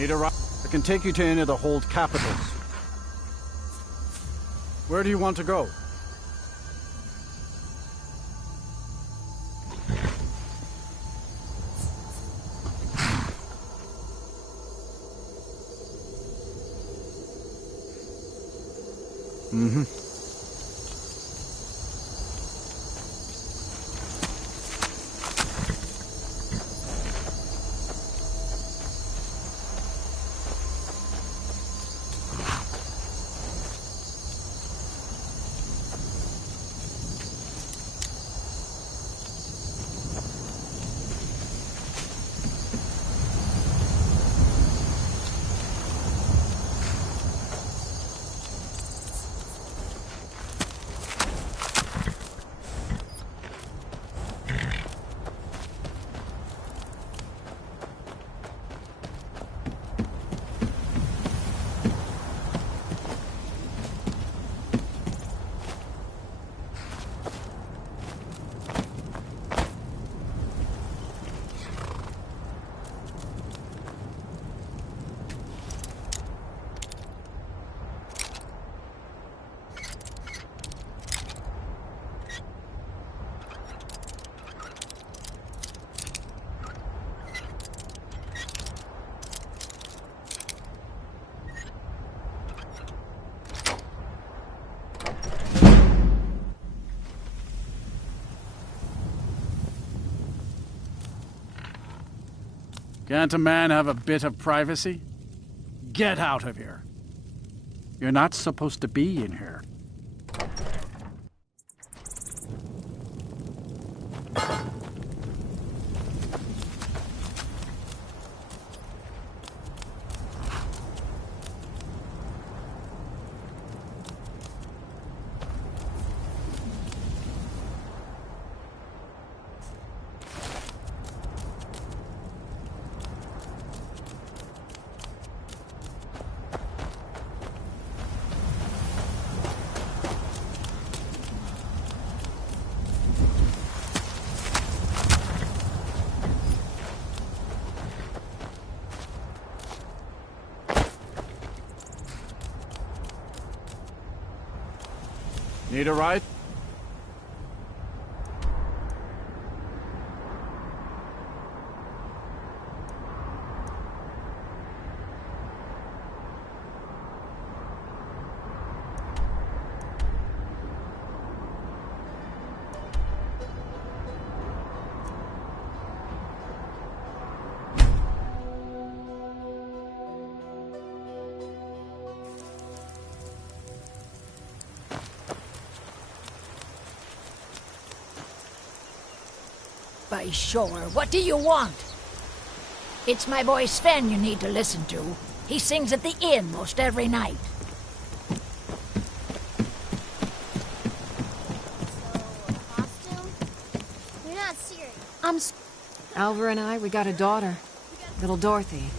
Need a ride? I can take you to any of the hold capitals. Where do you want to go? Mm-hmm. Can't a man have a bit of privacy? Get out of here. You're not supposed to be in here. Need a ride? By sure, what do you want? It's my boy Sven you need to listen to. He sings at the inn most every night. So, costume? You're not serious. Alvar and I, we got a daughter. Little Dorothy.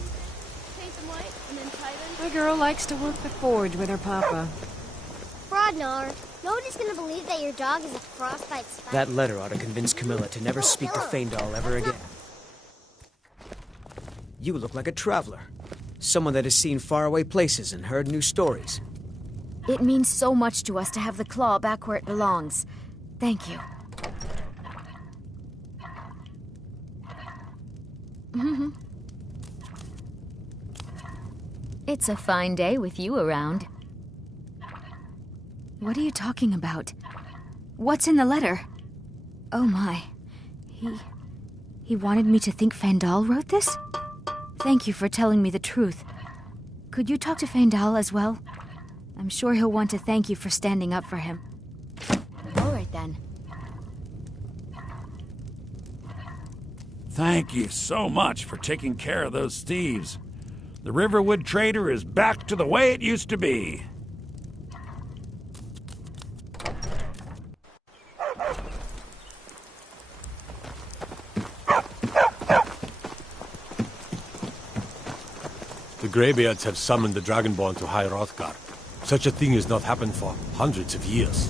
Paint them white and then tie them. The girl likes to work the forge with her papa. Fraudnar. Nobody's gonna believe that your dog is a frostbite spider. That letter ought to convince Camilla to never speak to Feindal ever again. You look like a traveler. Someone that has seen faraway places and heard new stories. It means so much to us to have the claw back where it belongs. Thank you. It's a fine day with you around. What are you talking about? What's in the letter? Oh my. He wanted me to think Feindal wrote this? Thank you for telling me the truth. Could you talk to Feindal as well? I'm sure he'll want to thank you for standing up for him. All right then. Thank you so much for taking care of those thieves. The Riverwood trader is back to the way it used to be. The Greybeards have summoned the Dragonborn to High Hrothgar. Such a thing has not happened for hundreds of years.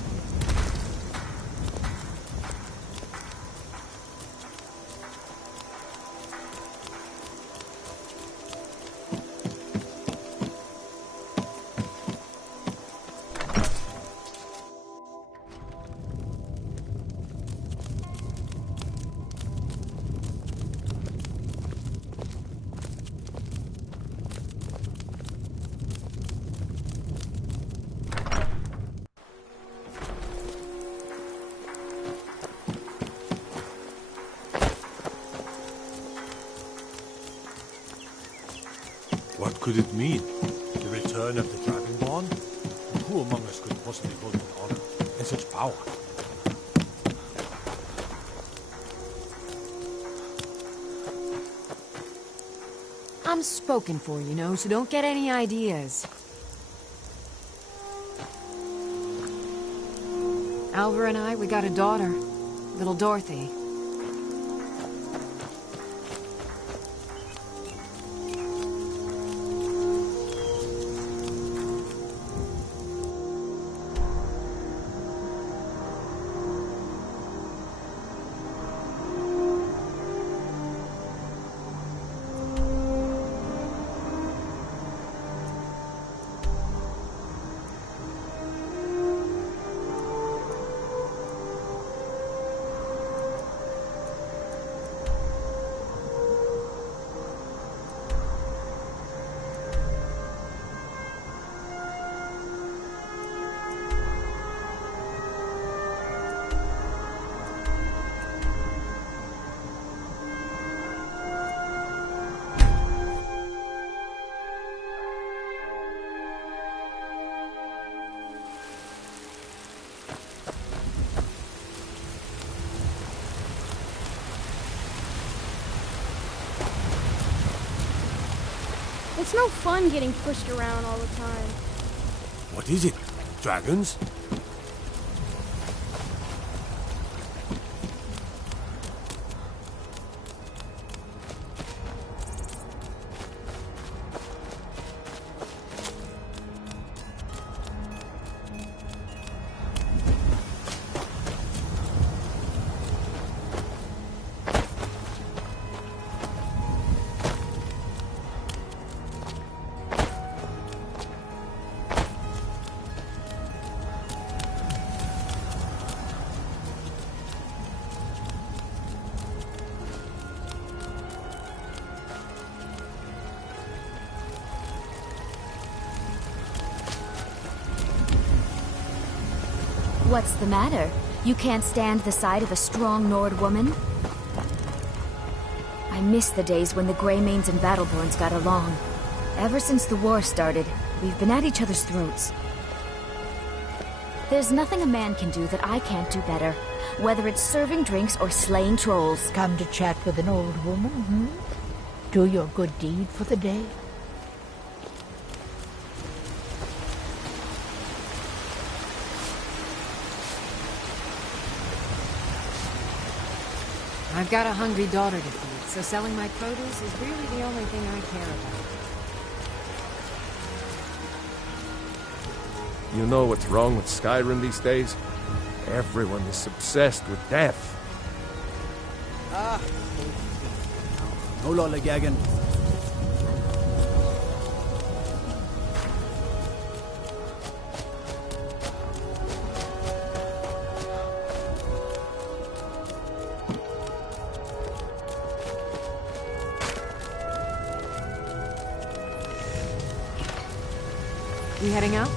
could it mean? The return of the Dragonborn? Who among us could possibly hold an honor and such power? I'm spoken for, you know, so don't get any ideas. Alva and I, we got a daughter. Little Dorothy. It's no fun getting pushed around all the time. What is it? Dragons? What's the matter? You can't stand the sight of a strong Nord woman? I miss the days when the Greymanes and Battleborns got along. Ever since the war started, we've been at each other's throats. There's nothing a man can do that I can't do better, whether it's serving drinks or slaying trolls. Come to chat with an old woman, hmm? Do your good deed for the day. I've got a hungry daughter to feed, so selling my produce is really the only thing I care about. You know what's wrong with Skyrim these days? Everyone is obsessed with death. No lollygagging. We heading out?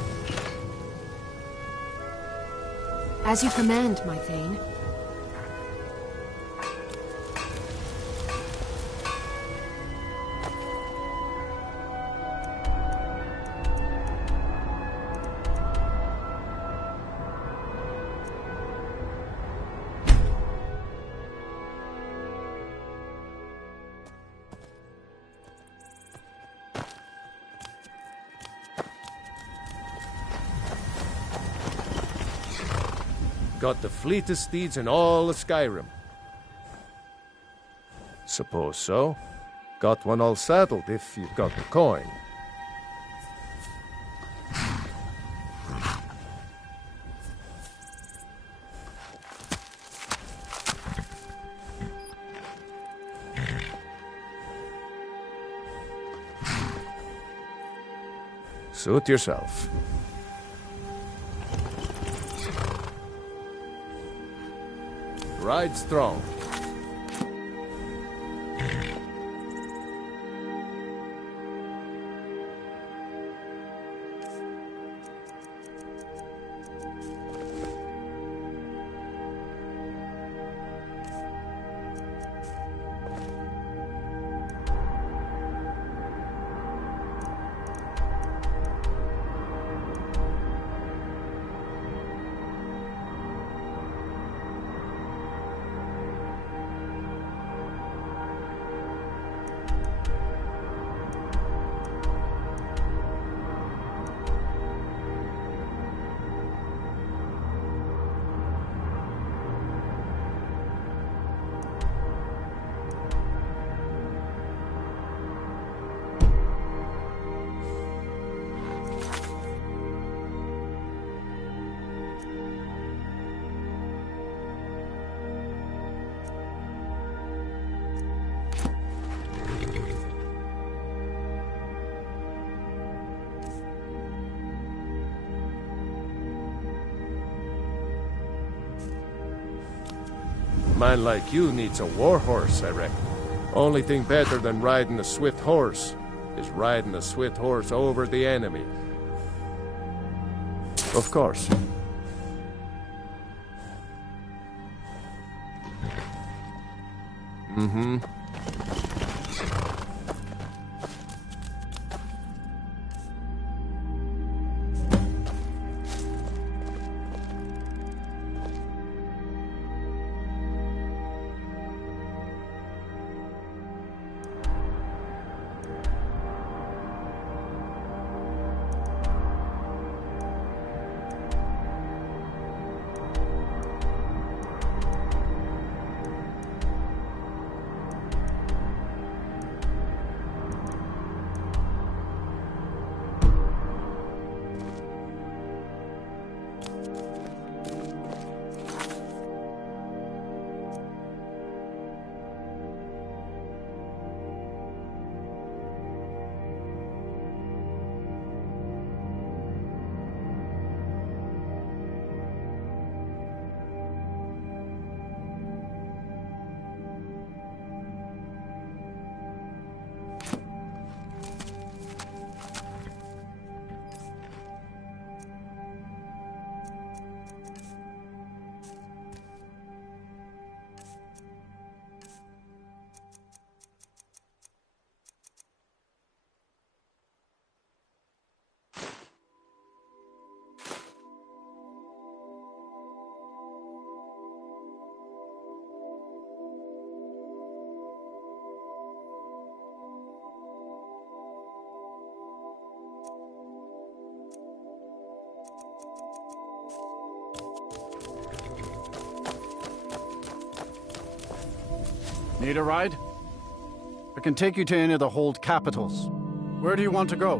As you command, my Thane. Got the fleetest steeds in all of Skyrim. Suppose so. Got one all saddled if you've got the coin. Suit yourself. Ride strong. Man like you needs a war horse, I reckon. Only thing better than riding a swift horse is riding a swift horse over the enemy. Of course. Mm-hmm. Need a ride? I can take you to any of the hold capitals. Where do you want to go?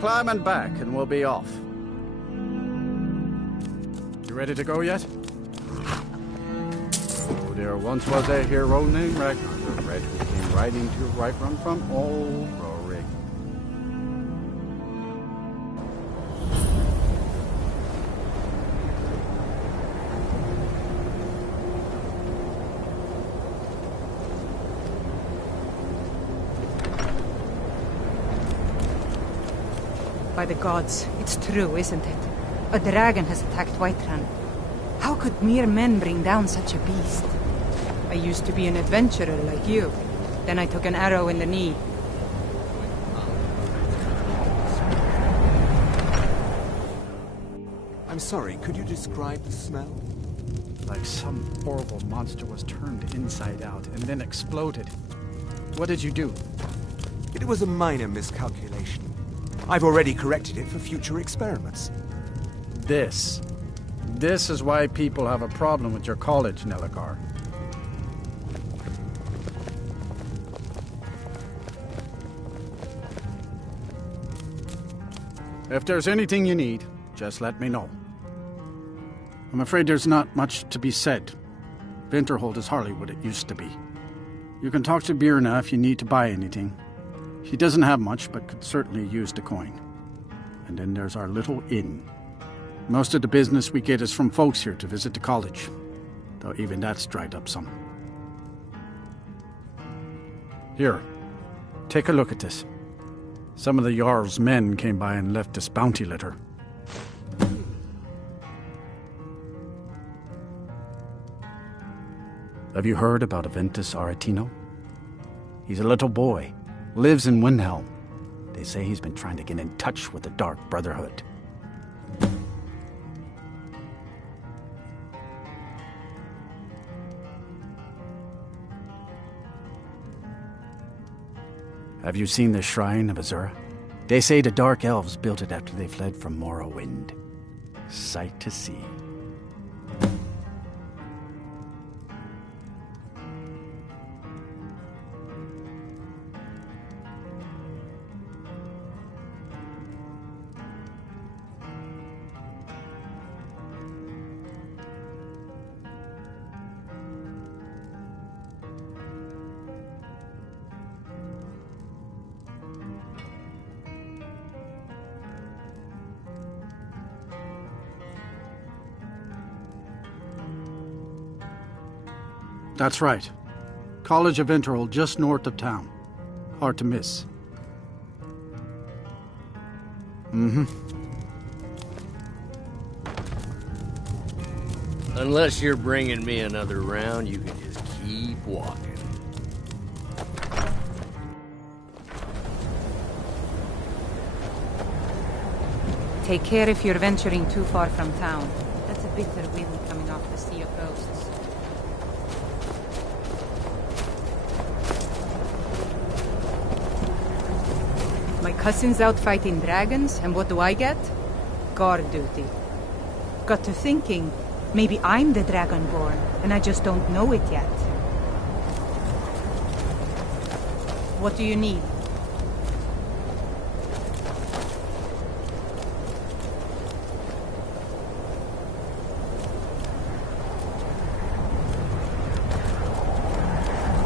Climb and back, and we'll be off. You ready to go yet? Oh, there once was a hero named Ragnar the Red who came riding to Whiterun from old Rorik. By the gods, it's true, isn't it? A dragon has attacked Whiterun. How could mere men bring down such a beast? I used to be an adventurer like you. Then I took an arrow in the knee. I'm sorry, could you describe the smell? Like some horrible monster was turned inside out and then exploded. What did you do? It was a minor miscalculation. I've already corrected it for future experiments. This is why people have a problem with your college, Nelagar. If there's anything you need, just let me know. I'm afraid there's not much to be said. Winterhold is hardly what it used to be. You can talk to Birna if you need to buy anything. She doesn't have much, but could certainly use the coin. And then there's our little inn. Most of the business we get is from folks here to visit the college, though even that's dried up some. Here, take a look at this. Some of the Jarl's men came by and left this bounty letter. Have you heard about Aventus Aretino? He's a little boy, lives in Windhelm. They say he's been trying to get in touch with the Dark Brotherhood. Have you seen the Shrine of Azura? They say the Dark Elves built it after they fled from Morrowind. Sight to see. That's right. College of Winterhold, just north of town. Hard to miss. Mm-hmm. Unless you're bringing me another round, you can just keep walking. Take care if you're venturing too far from town. That's a bitter wind coming off the Sea of Ghosts. My cousin's out fighting dragons, and what do I get? Guard duty. Got to thinking, maybe I'm the Dragonborn, and I just don't know it yet. What do you need?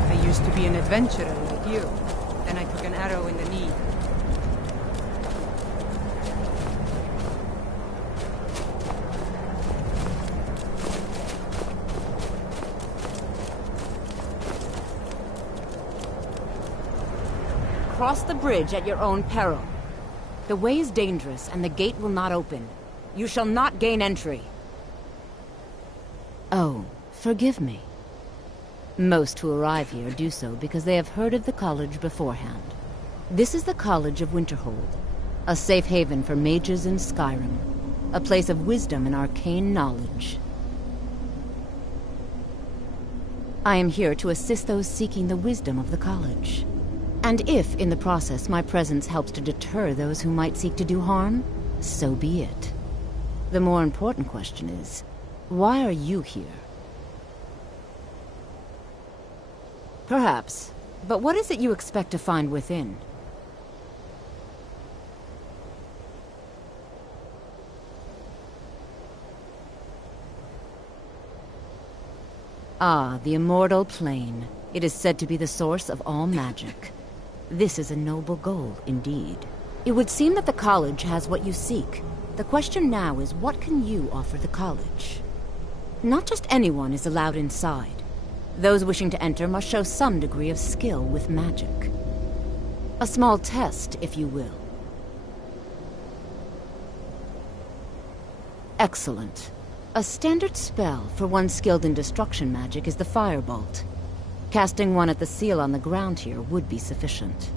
I used to be an adventurer like you. Then I took an arrow in the knee. Cross the bridge at your own peril. The way is dangerous, and the gate will not open. You shall not gain entry. Oh, forgive me. Most who arrive here do so because they have heard of the college beforehand. This is the College of Winterhold, a safe haven for mages in Skyrim, a place of wisdom and arcane knowledge. I am here to assist those seeking the wisdom of the college. And if, in the process, my presence helps to deter those who might seek to do harm, so be it. The more important question is, why are you here? Perhaps, but what is it you expect to find within? Ah, the immortal plane. It is said to be the source of all magic. This is a noble goal, indeed. It would seem that the college has what you seek. The question now is, what can you offer the college? Not just anyone is allowed inside. Those wishing to enter must show some degree of skill with magic. A small test, if you will. Excellent. A standard spell for one skilled in destruction magic is the Firebolt. Casting one at the seal on the ground here would be sufficient.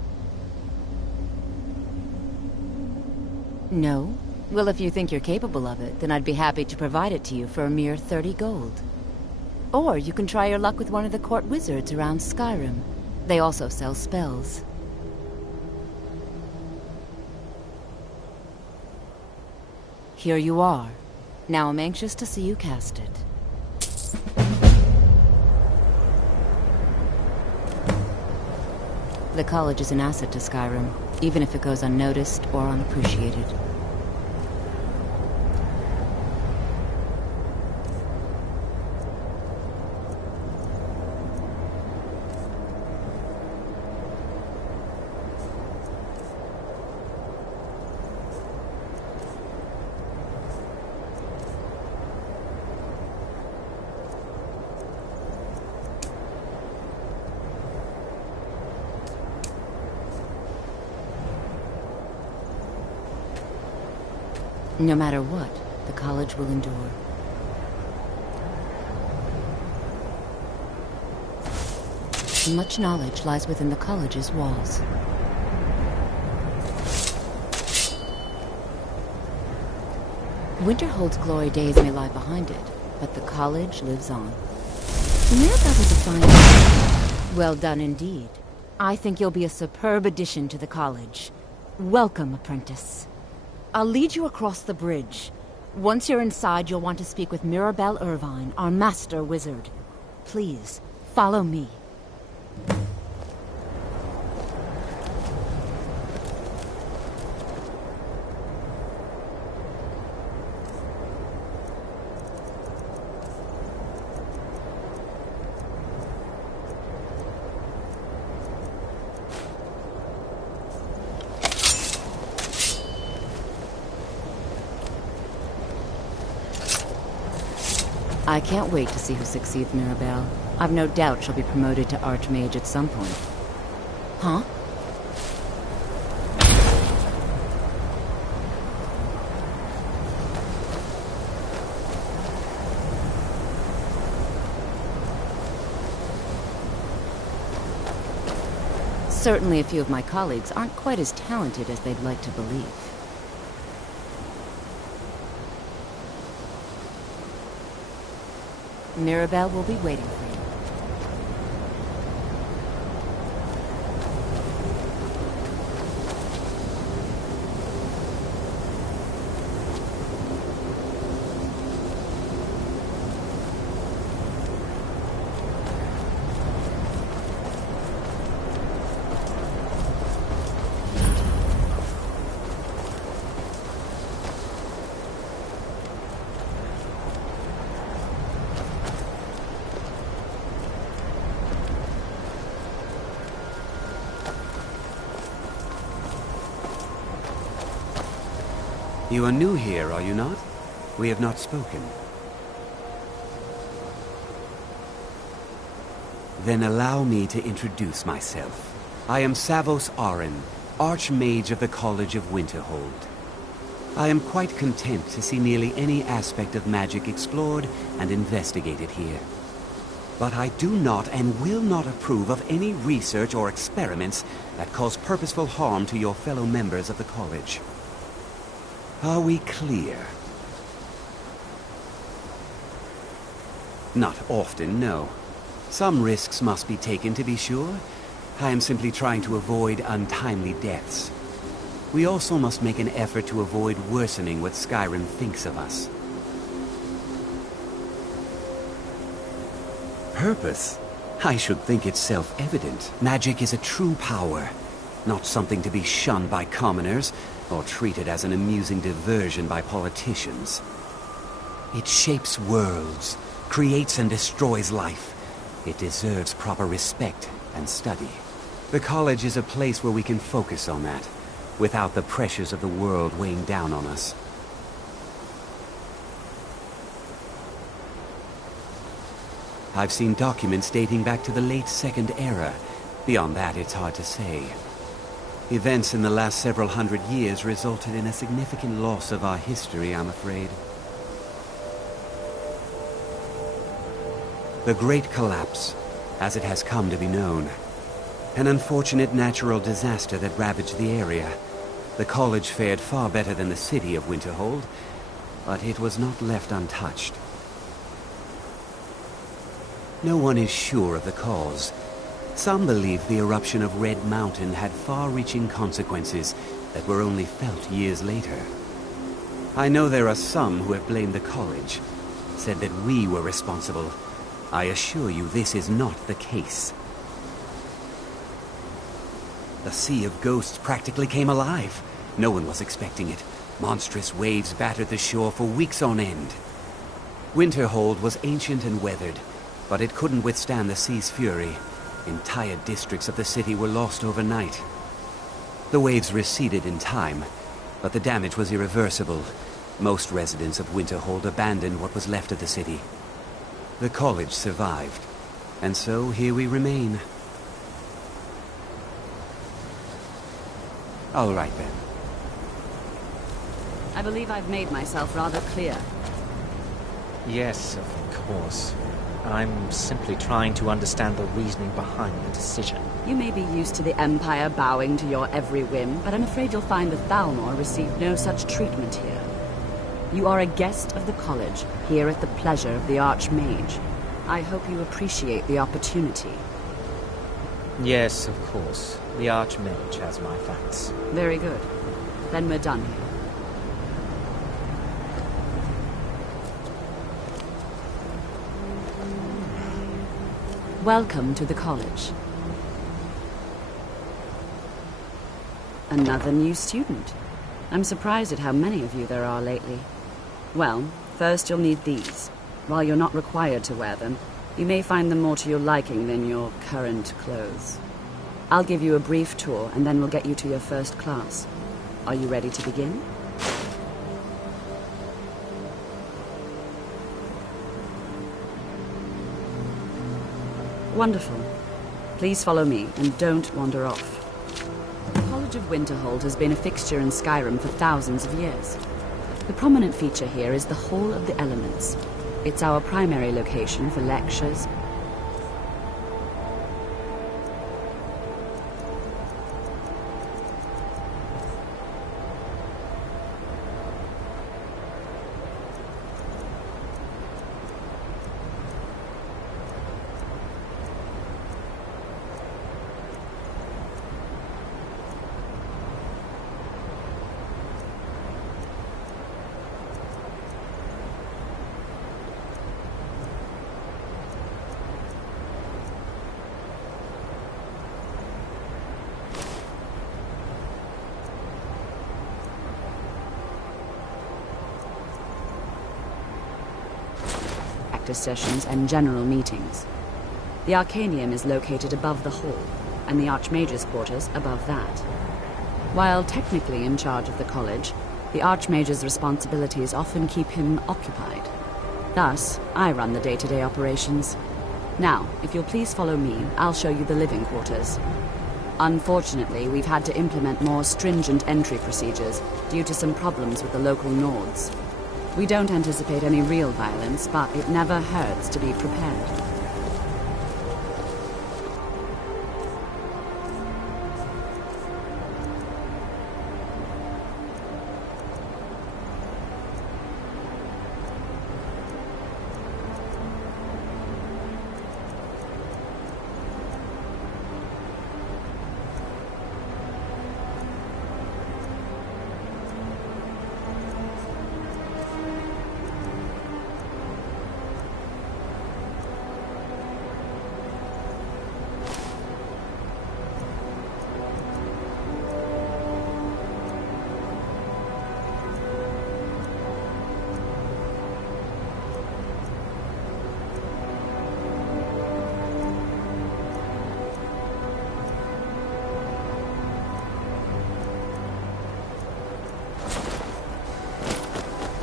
No? Well, if you think you're capable of it, then I'd be happy to provide it to you for a mere 30 gold. Or you can try your luck with one of the court wizards around Skyrim. They also sell spells. Here you are. Now I'm anxious to see you cast it. The college is an asset to Skyrim, even if it goes unnoticed or unappreciated. No matter what, the college will endure. Much knowledge lies within the college's walls. Winterhold's glory days may lie behind it, but the college lives on. Mirabelle is a fine... Well done indeed. I think you'll be a superb addition to the college. Welcome, apprentice. I'll lead you across the bridge. Once you're inside, you'll want to speak with Mirabelle Irvine, our master wizard. Please, follow me. I can't wait to see who succeeds Mirabelle. I've no doubt she'll be promoted to Archmage at some point. Huh? Certainly a few of my colleagues aren't quite as talented as they'd like to believe. Mirabelle will be waiting for you. You are new here, are you not? We have not spoken. Then allow me to introduce myself. I am Savos Arin, Archmage of the College of Winterhold. I am quite content to see nearly any aspect of magic explored and investigated here. But I do not and will not approve of any research or experiments that cause purposeful harm to your fellow members of the college. Are we clear? Not often, no. Some risks must be taken, to be sure. I am simply trying to avoid untimely deaths. We also must make an effort to avoid worsening what Skyrim thinks of us. Purpose? I should think it's self-evident. Magic is a true power, not something to be shunned by commoners, or treated as an amusing diversion by politicians. It shapes worlds, creates and destroys life. It deserves proper respect and study. The college is a place where we can focus on that, without the pressures of the world weighing down on us. I've seen documents dating back to the late Second Era. Beyond that, it's hard to say. Events in the last several hundred years resulted in a significant loss of our history, I'm afraid. The Great Collapse, as it has come to be known. An unfortunate natural disaster that ravaged the area. The college fared far better than the city of Winterhold, but it was not left untouched. No one is sure of the cause. Some believe the eruption of Red Mountain had far-reaching consequences that were only felt years later. I know there are some who have blamed the college, said that we were responsible. I assure you this is not the case. The Sea of Ghosts practically came alive. No one was expecting it. Monstrous waves battered the shore for weeks on end. Winterhold was ancient and weathered, but it couldn't withstand the sea's fury. Entire districts of the city were lost overnight. The waves receded in time, but the damage was irreversible. Most residents of Winterhold abandoned what was left of the city. The college survived, and so here we remain. All right then. I believe I've made myself rather clear. Yes, of course. I'm simply trying to understand the reasoning behind the decision. You may be used to the Empire bowing to your every whim, but I'm afraid you'll find that Thalmor received no such treatment here. You are a guest of the college, here at the pleasure of the Archmage. I hope you appreciate the opportunity. Yes, of course. The Archmage has my thanks. Very good. Then we're done here. Welcome to the college. Another new student. I'm surprised at how many of you there are lately. Well, first you'll need these. While you're not required to wear them, you may find them more to your liking than your current clothes. I'll give you a brief tour, and then we'll get you to your first class. Are you ready to begin? Wonderful. Please follow me, and don't wander off. The College of Winterhold has been a fixture in Skyrim for thousands of years. The prominent feature here is the Hall of the Elements. It's our primary location for lectures. Sessions and general meetings. The Arcanium is located above the hall, and the Archmage's quarters above that. While technically in charge of the college, the Archmage's responsibilities often keep him occupied. Thus, I run the day-to-day operations. Now, if you'll please follow me, I'll show you the living quarters. Unfortunately, we've had to implement more stringent entry procedures due to some problems with the local Nords. We don't anticipate any real violence, but it never hurts to be prepared.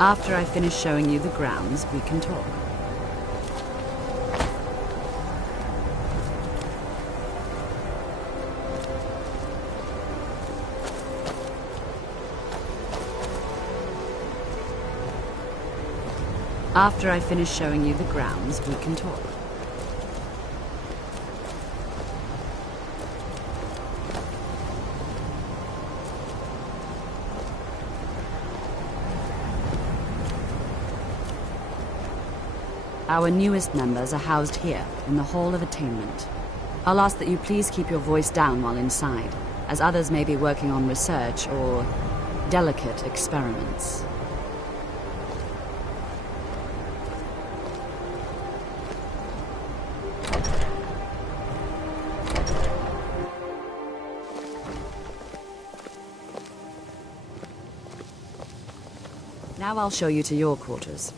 After I finish showing you the grounds, we can talk. After I finish showing you the grounds, we can talk. Our newest members are housed here, in the Hall of Attainment. I'll ask that you please keep your voice down while inside, as others may be working on research or delicate experiments. Now I'll show you to your quarters.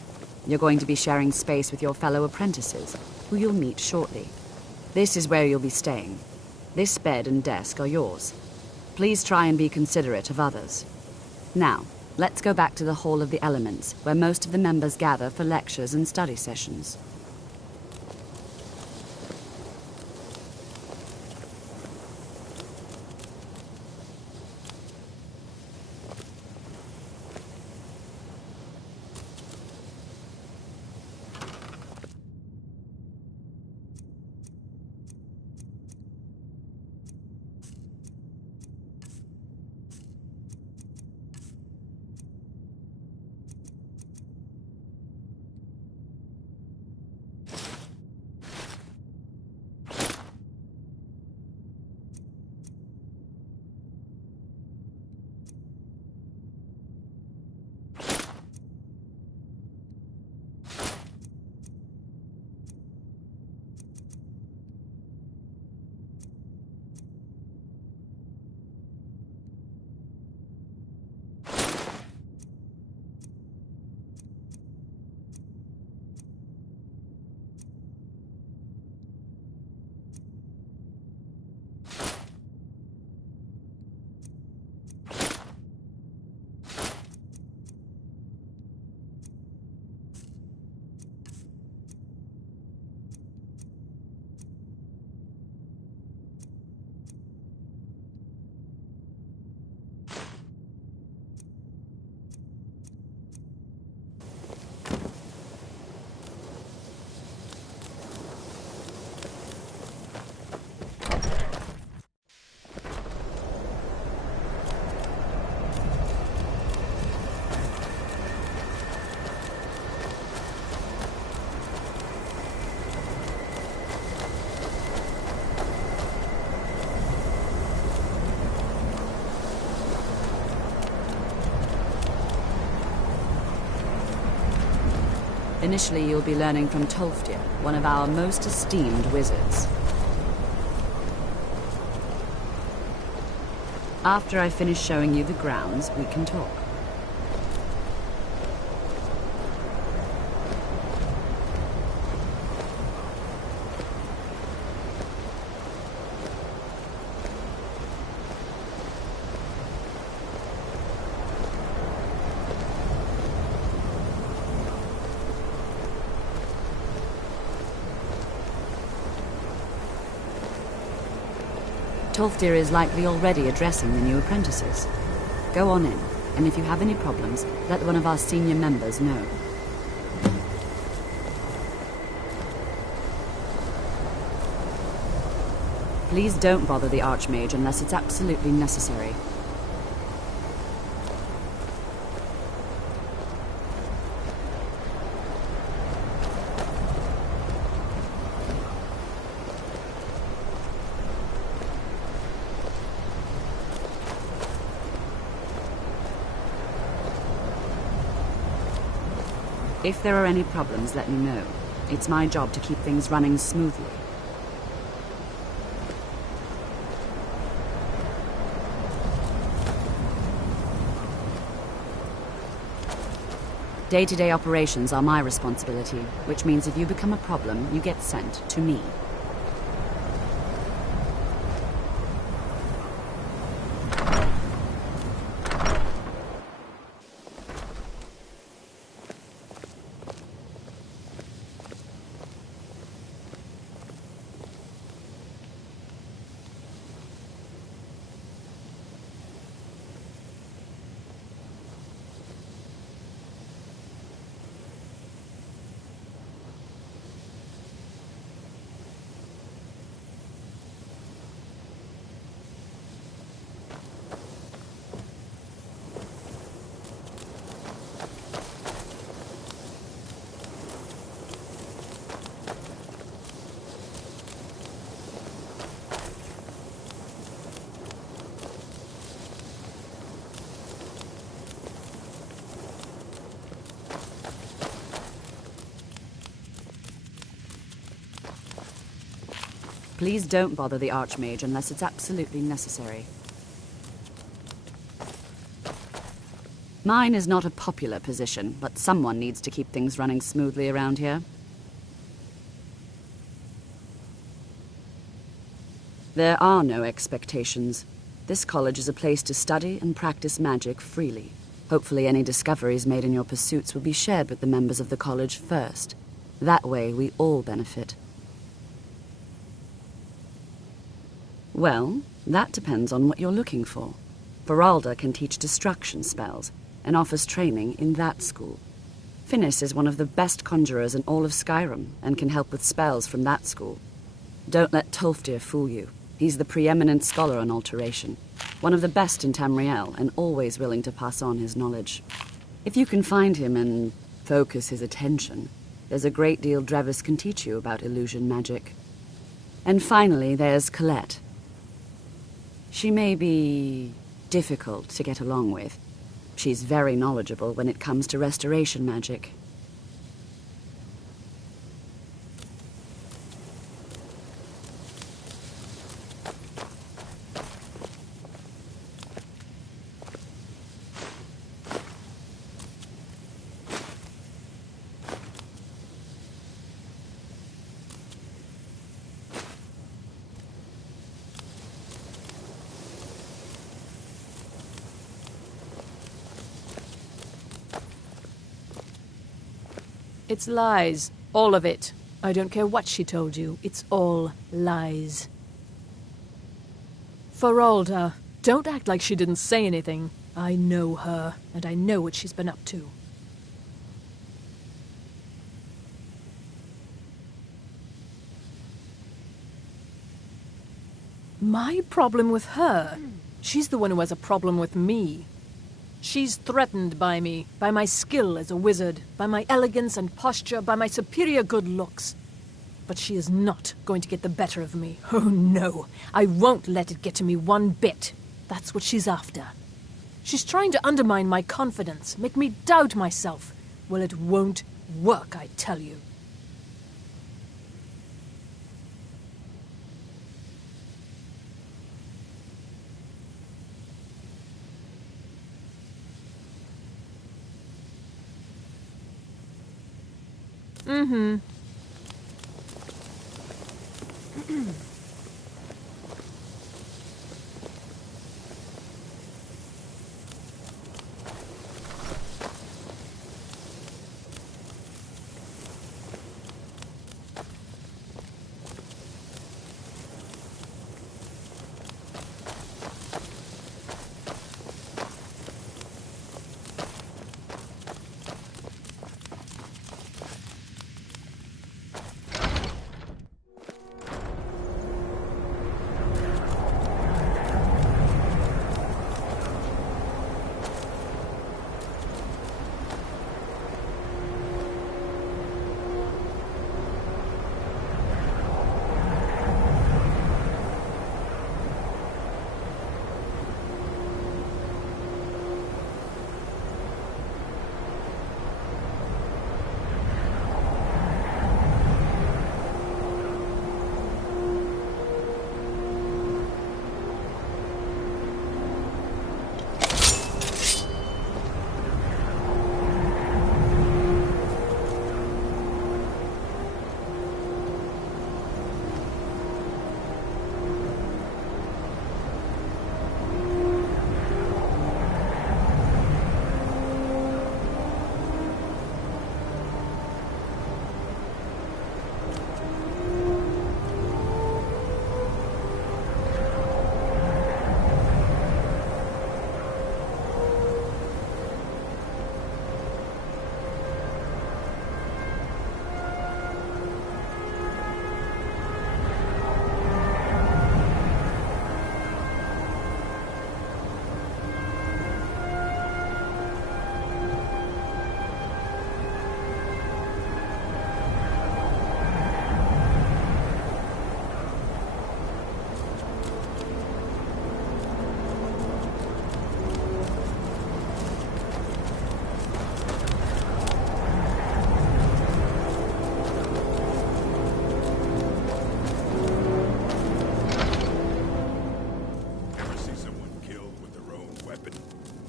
You're going to be sharing space with your fellow apprentices, who you'll meet shortly. This is where you'll be staying. This bed and desk are yours. Please try and be considerate of others. Now, let's go back to the Hall of the Elements, where most of the members gather for lectures and study sessions. Initially, you'll be learning from Tolfdir, one of our most esteemed wizards. After I finish showing you the grounds, we can talk. Tolfdir is likely already addressing the new apprentices. Go on in, and if you have any problems, let one of our senior members know. Please don't bother the Archmage unless it's absolutely necessary. If there are any problems, let me know. It's my job to keep things running smoothly. Day-to-day operations are my responsibility, which means if you become a problem, you get sent to me. Please don't bother the Archmage unless it's absolutely necessary. Mine is not a popular position, but someone needs to keep things running smoothly around here. There are no expectations. This college is a place to study and practice magic freely. Hopefully any discoveries made in your pursuits will be shared with the members of the college first. That way we all benefit. Well, that depends on what you're looking for. Feralda can teach destruction spells and offers training in that school. Finis is one of the best conjurers in all of Skyrim and can help with spells from that school. Don't let Tolfdir fool you. He's the preeminent scholar on alteration, one of the best in Tamriel and always willing to pass on his knowledge. If you can find him and focus his attention, there's a great deal Drevis can teach you about illusion magic. And finally, there's Colette. She may be difficult to get along with. She's very knowledgeable when it comes to restoration magic. It's lies. All of it. I don't care what she told you. It's all lies. Feralda, don't act like she didn't say anything. I know her, and I know what she's been up to. My problem with her? She's the one who has a problem with me. She's threatened by me, by my skill as a wizard, by my elegance and posture, by my superior good looks. But she is not going to get the better of me. Oh no, I won't let it get to me one bit. That's what she's after. She's trying to undermine my confidence, make me doubt myself. Well, it won't Work, I tell you. Mm-hmm.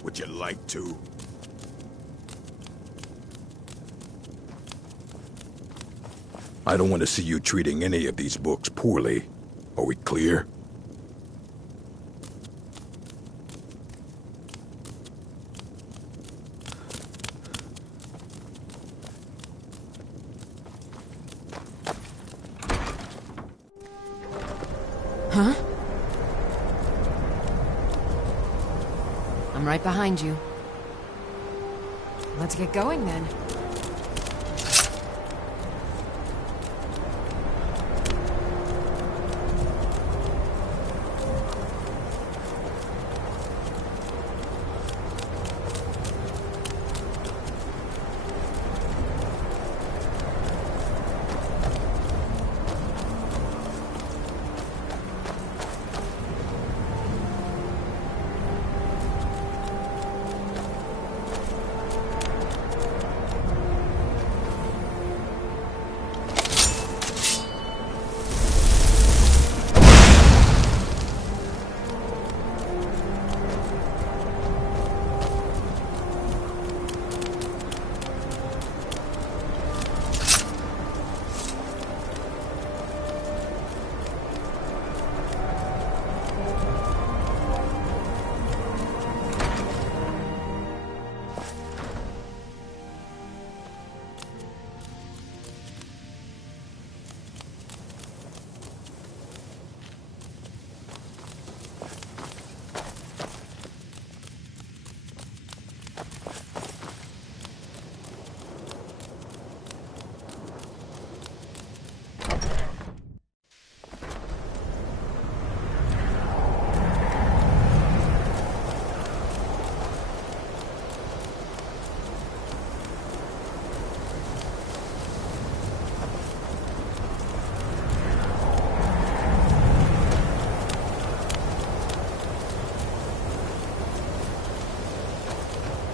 Would you like to? I don't want to see you treating any of these books poorly. Are we clear? Huh? I'm right behind you. Let's get going then.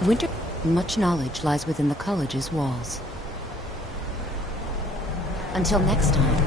Winter. Much knowledge lies within the college's walls. Until next time.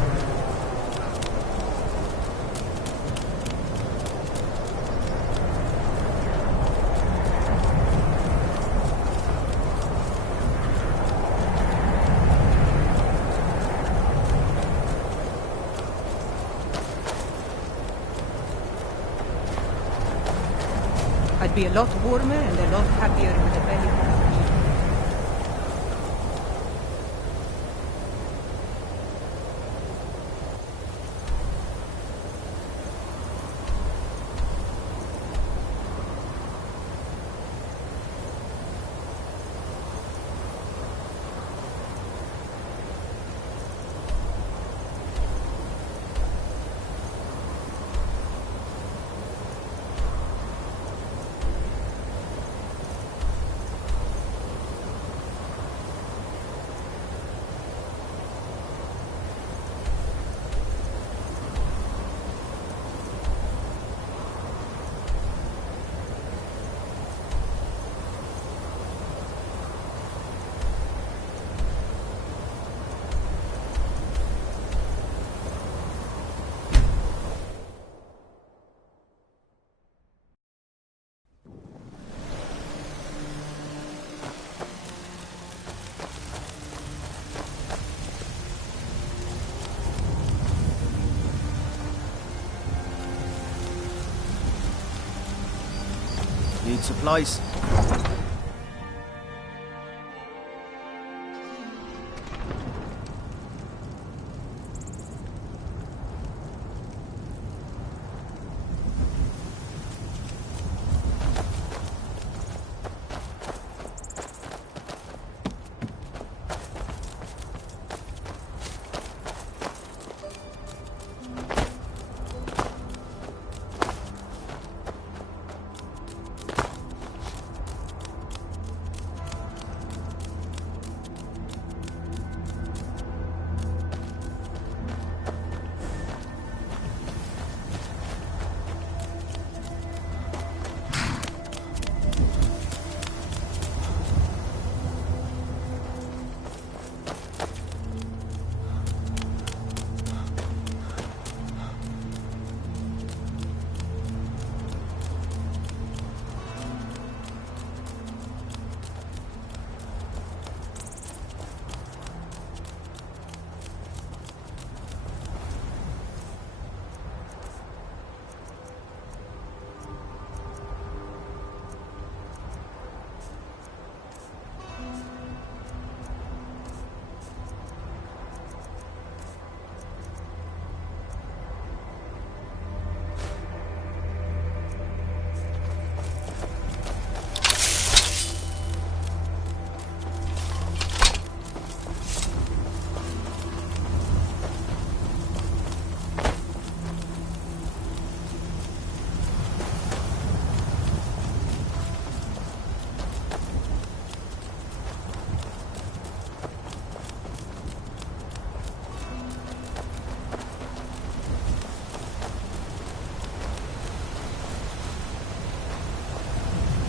I'd be a lot warmer and a lot happier with a belly full of meat. Need supplies?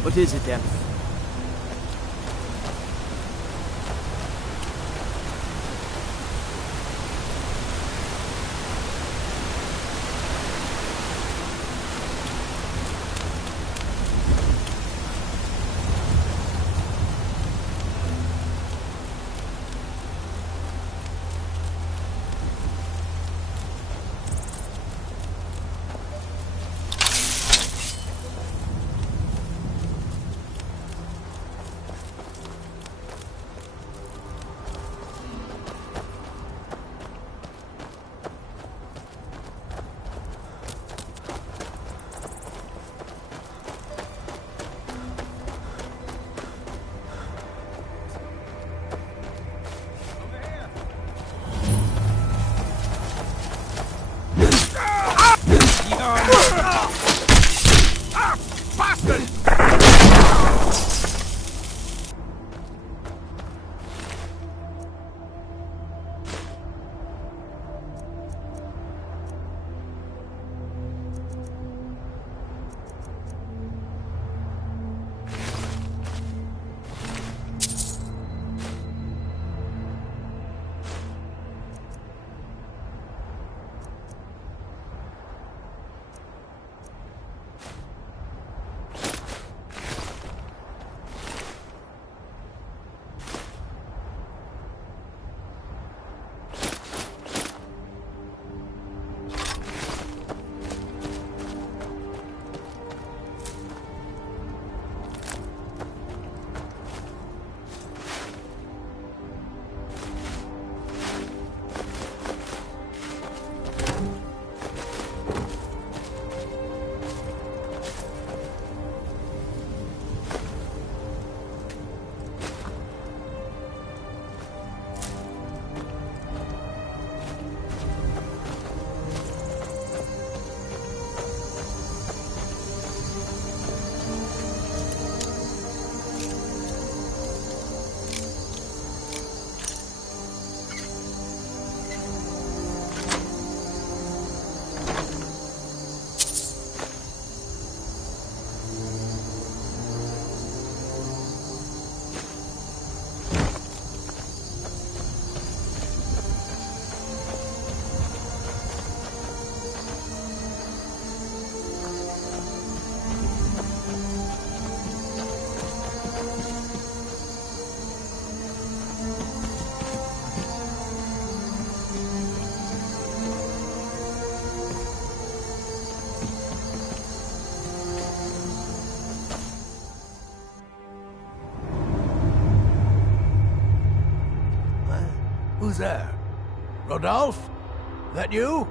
What is it, then? Who's there? Rodolphe? That you?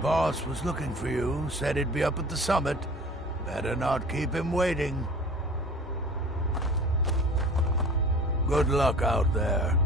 Boss was looking for you, said he'd be up at the summit. Better not keep him waiting. Good luck out there.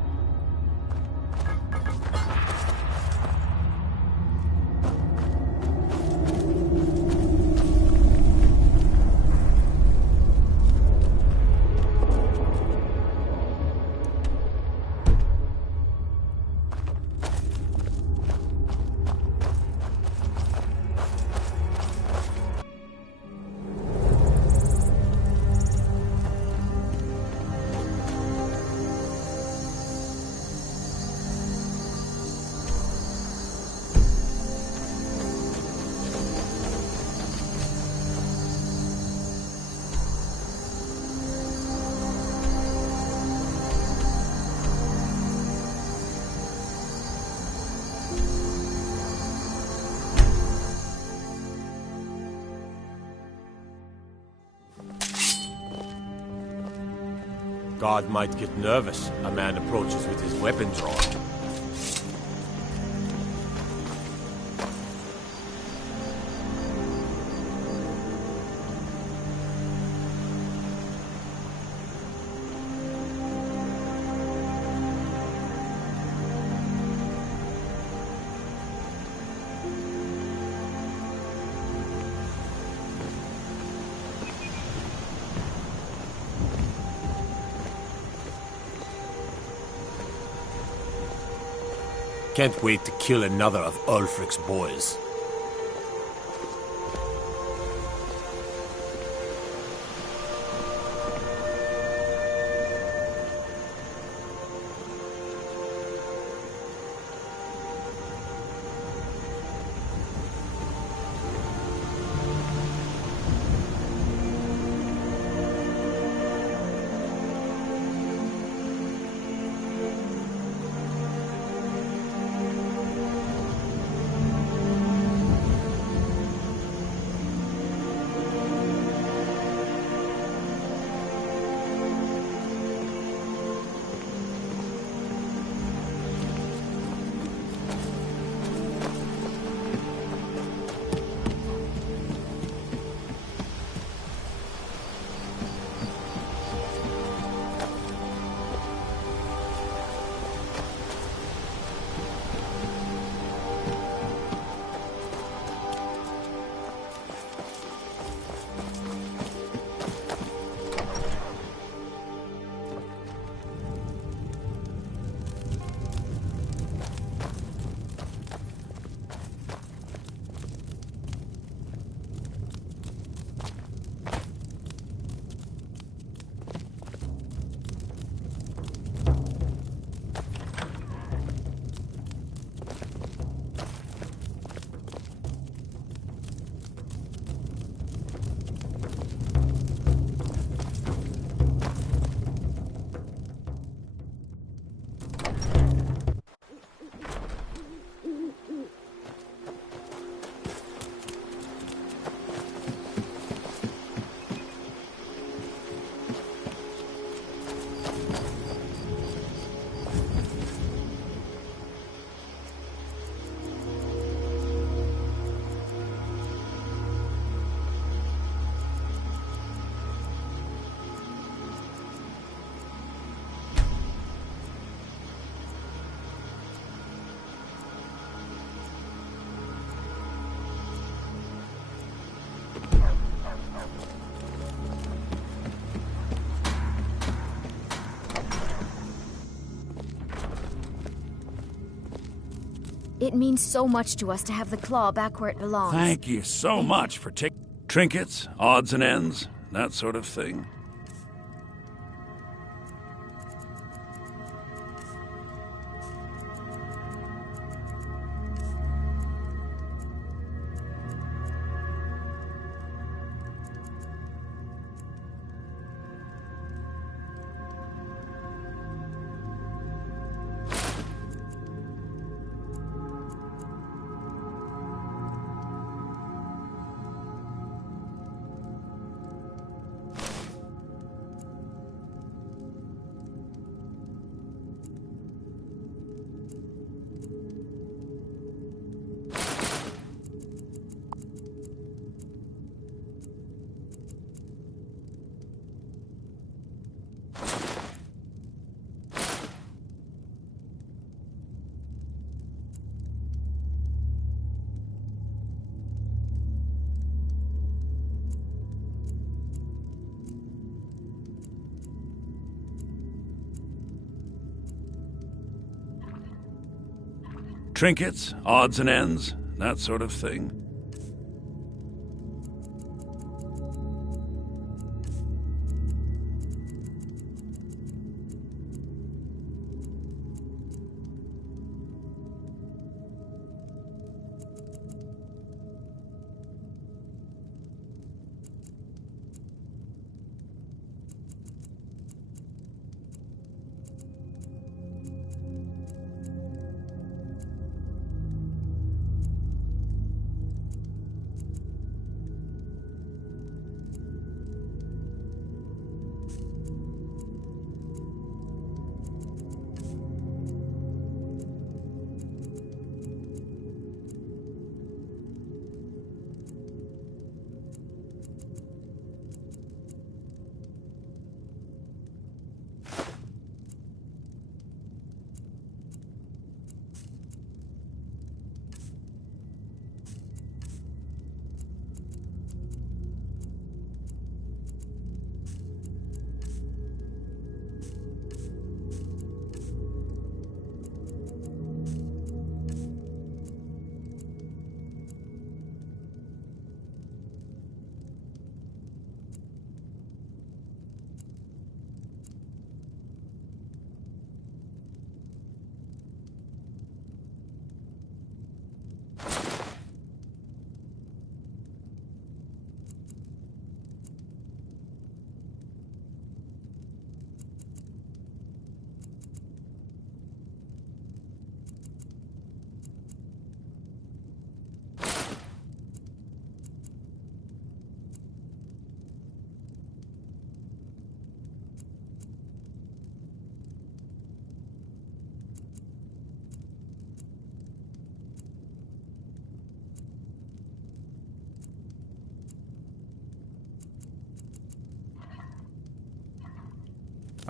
God might get nervous. A man approaches with his weapon drawn. Can't wait to kill another of Ulfric's boys. It means so much to us to have the claw back where it belongs. Thank you so much for taking trinkets, odds and ends, that sort of thing. Trinkets, odds and ends, that sort of thing.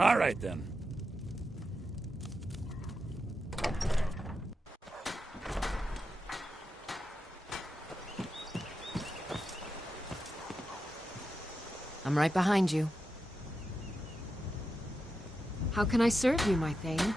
All right, then. I'm right behind you. How can I serve you, my Thane?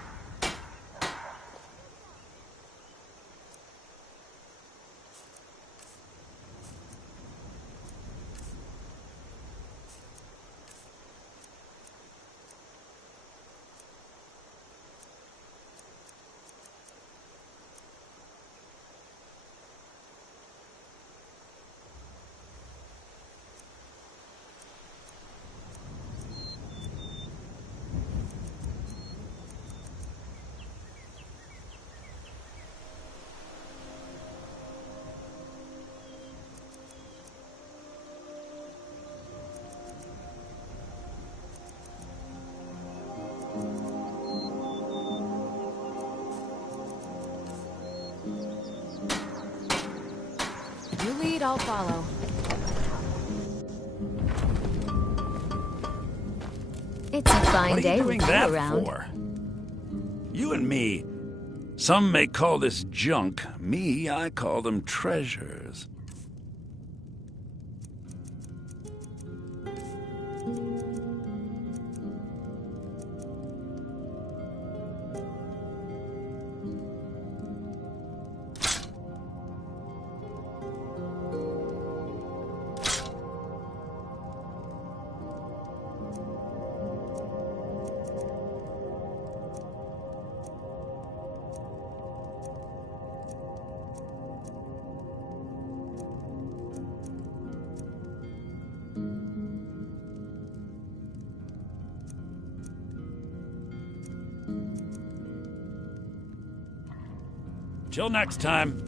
You lead, I'll follow. It's a fine day What are you doing with you that around. for? You and me. Some may call this junk. Me, I call them treasures. Till next time.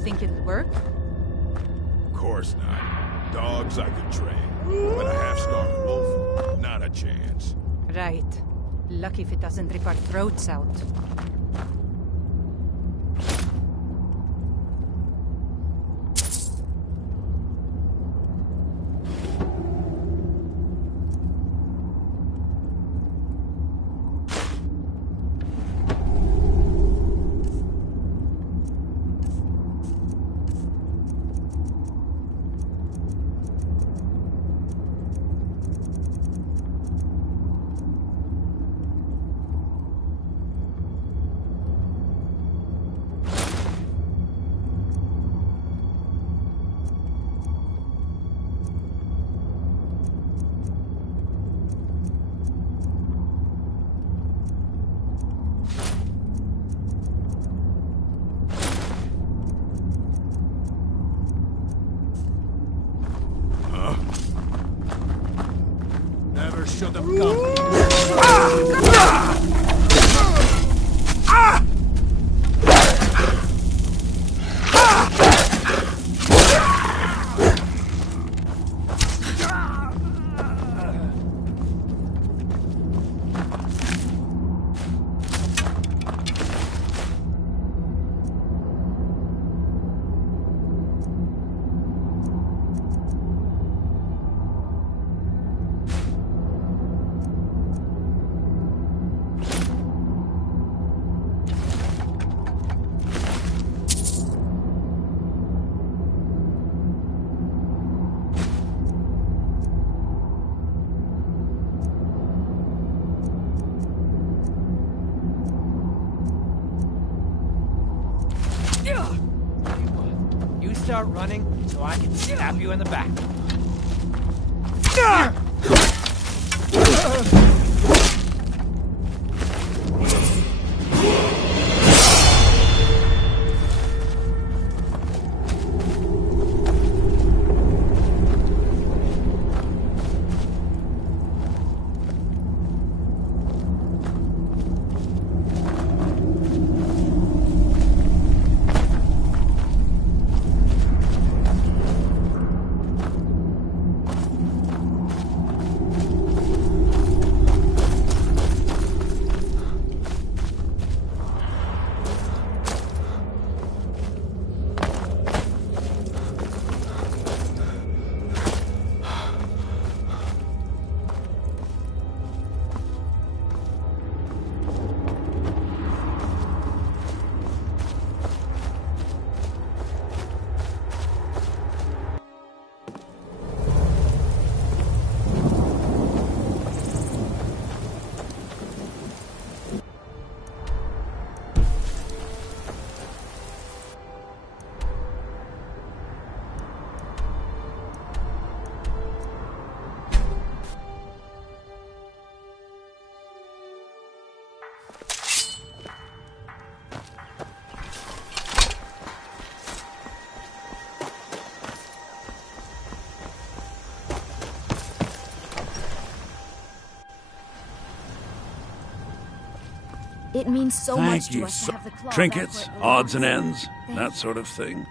think it'll work? Of course not. Dogs I could train. But a half-starved wolf? Not a chance. Right. Lucky if it doesn't rip our throats out. Never should have come. You start running so I can stab you in the back. It means so much Thank to you, us to have the claw Trinkets, back where it odds and belongs. ends, that sort of thing.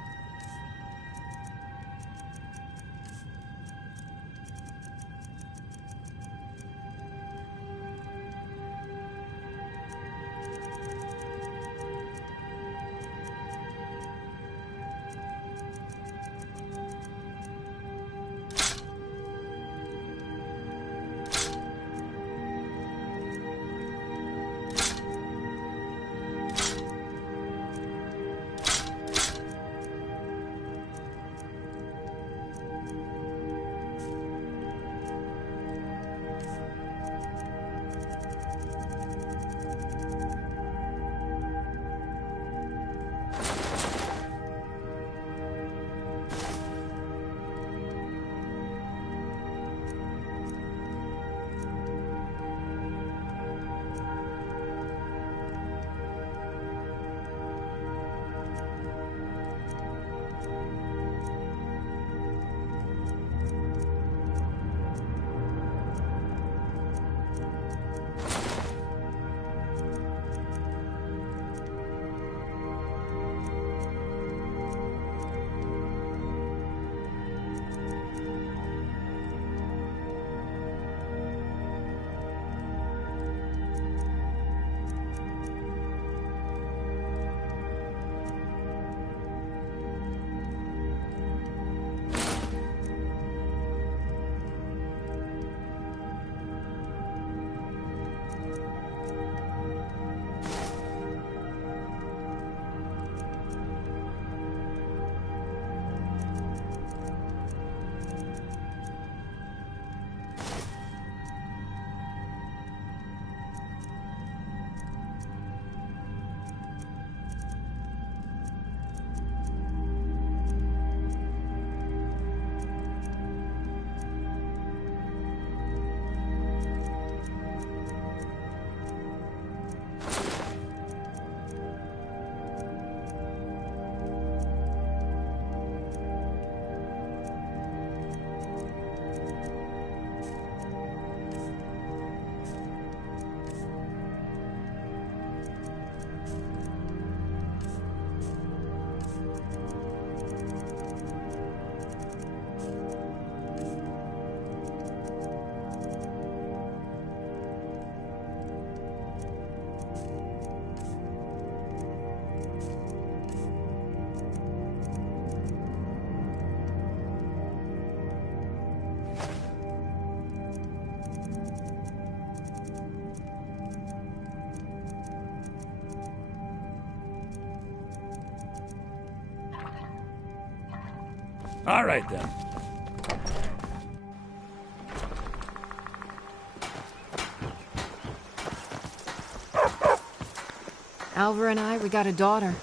All right, then. Alvar and I, we got a daughter.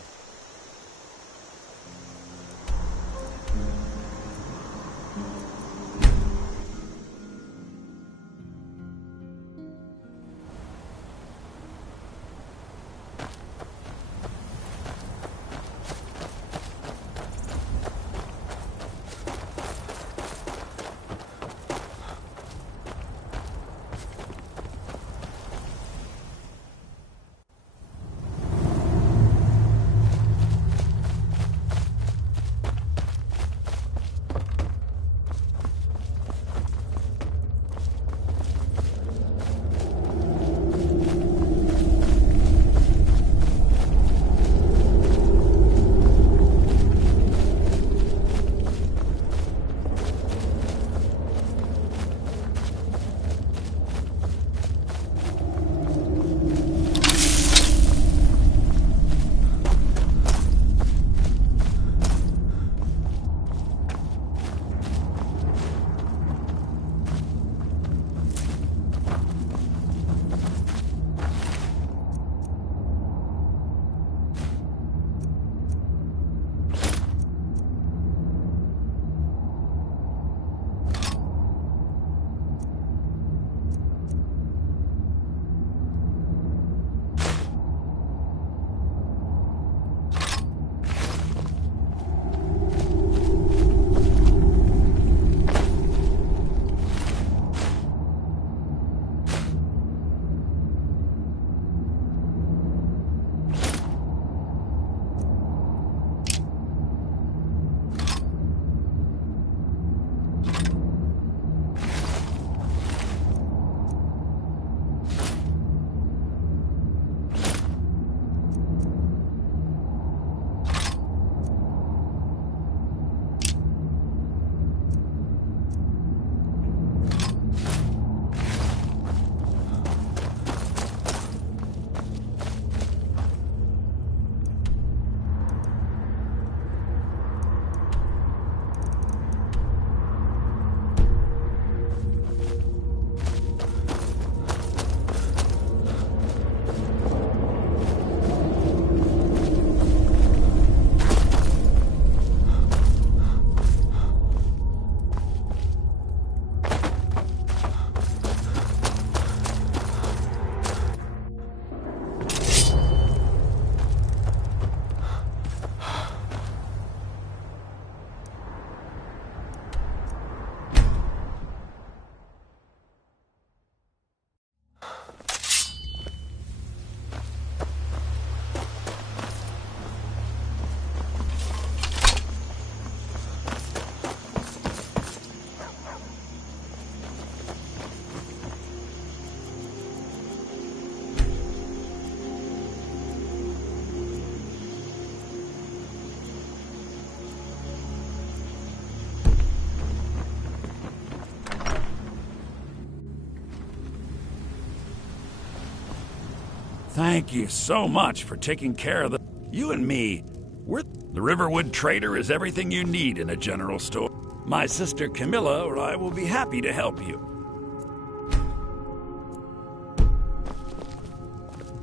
Thank you so much for taking care of the... You and me, we're... The Riverwood Trader is everything you need in a general store. My sister Camilla or I will be happy to help you.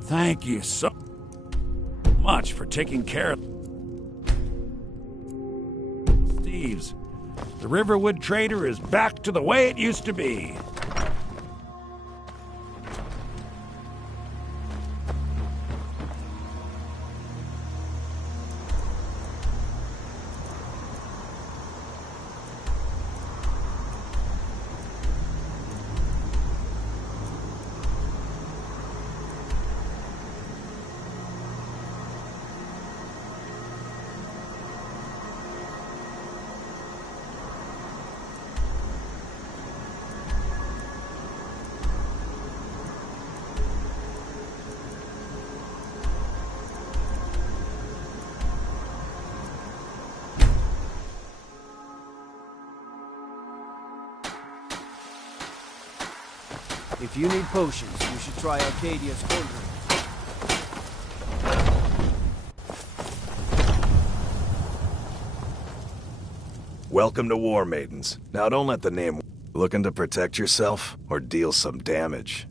Thank you so much for taking care of... Steve's. The Riverwood Trader is back to the way it used to be. If you need potions, you should try Arcadia's cauldron. Welcome to War Maidens. Now don't let the name... Looking to protect yourself or deal some damage?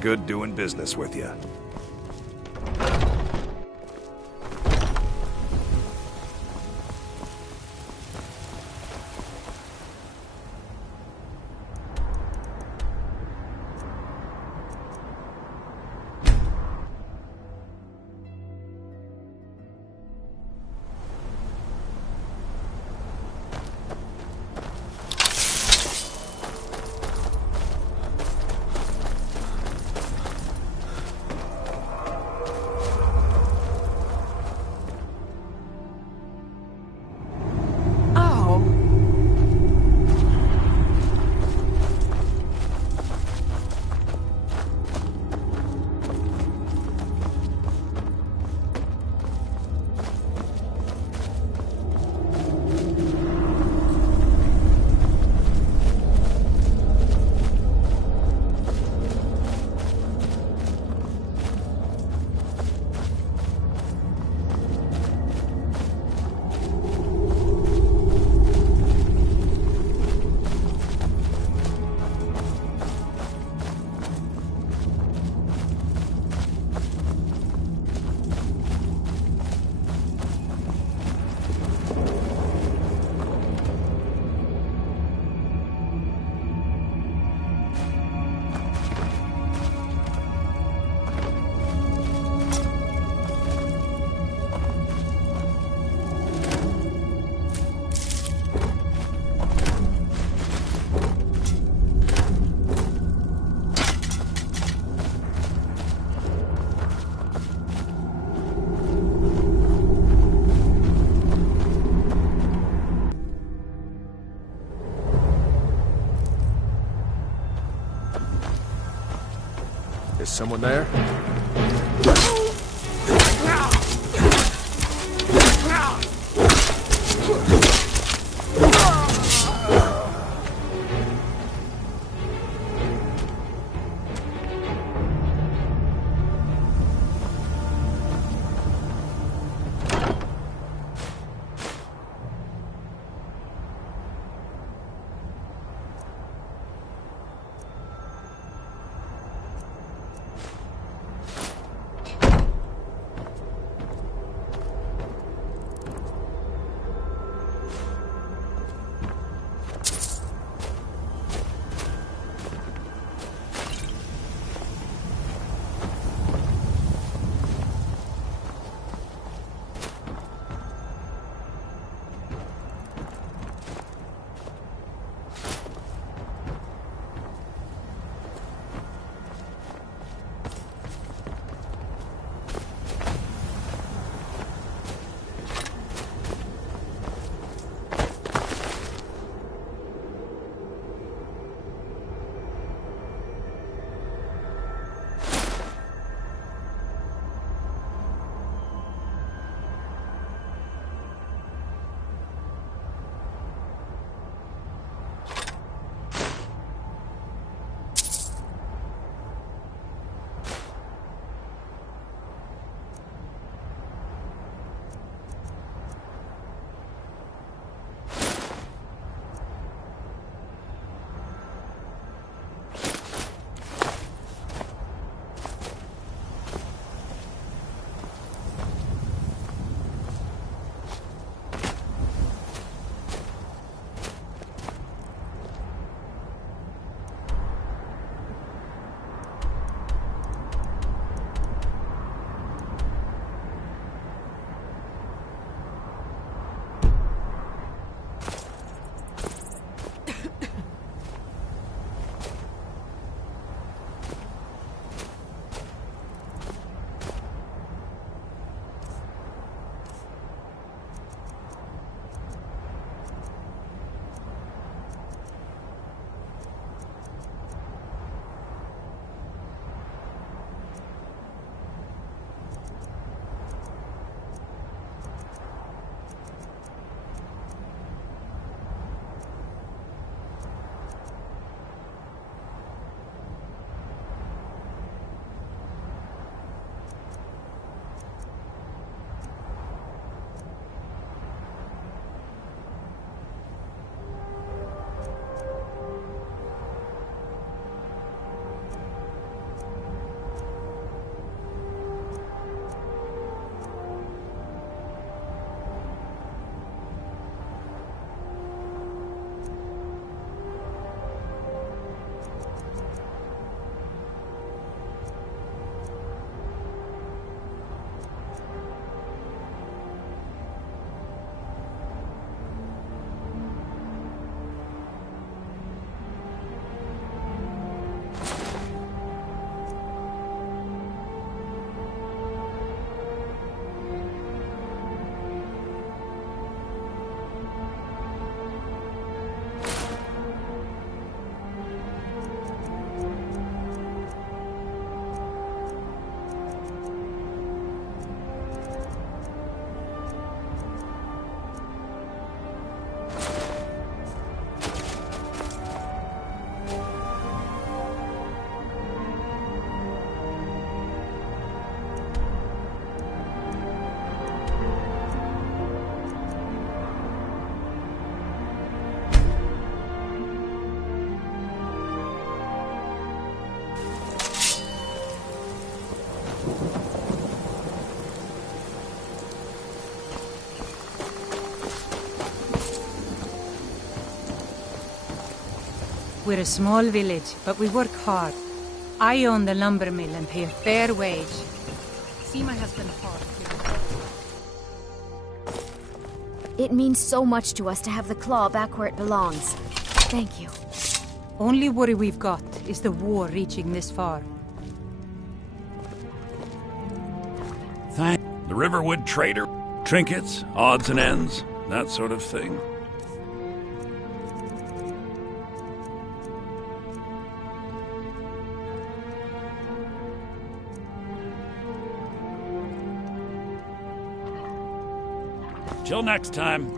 Good doing business with you. Is someone there? We're a small village, but we work hard. I own the lumber mill and pay a fair wage. Seema has been hard. It means so much to us to have the claw back where it belongs. Thank you. Only worry we've got is the war reaching this far. Thank the Riverwood trader. Trinkets, odds and ends, that sort of thing. Till next time.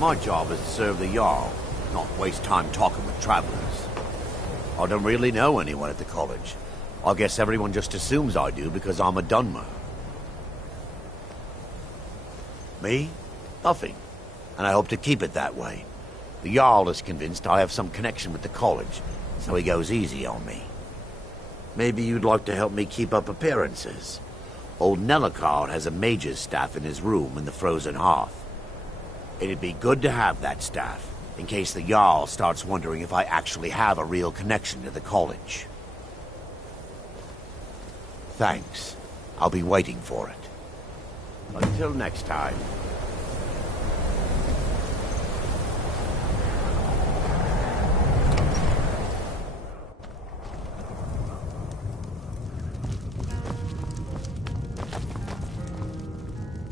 My job is to serve the Jarl, not waste time talking with travelers. I don't really know anyone at the college. I guess everyone just assumes I do because I'm a Dunmer. Me? Nothing. And I hope to keep it that way. The Jarl is convinced I have some connection with the college, so he goes easy on me. Maybe you'd like to help me keep up appearances. Old Nellicard has a mage's staff in his room in the frozen hearth. It'd be good to have that staff, in case the Jarl starts wondering if I actually have a real connection to the college. Thanks. I'll be waiting for it. Until next time.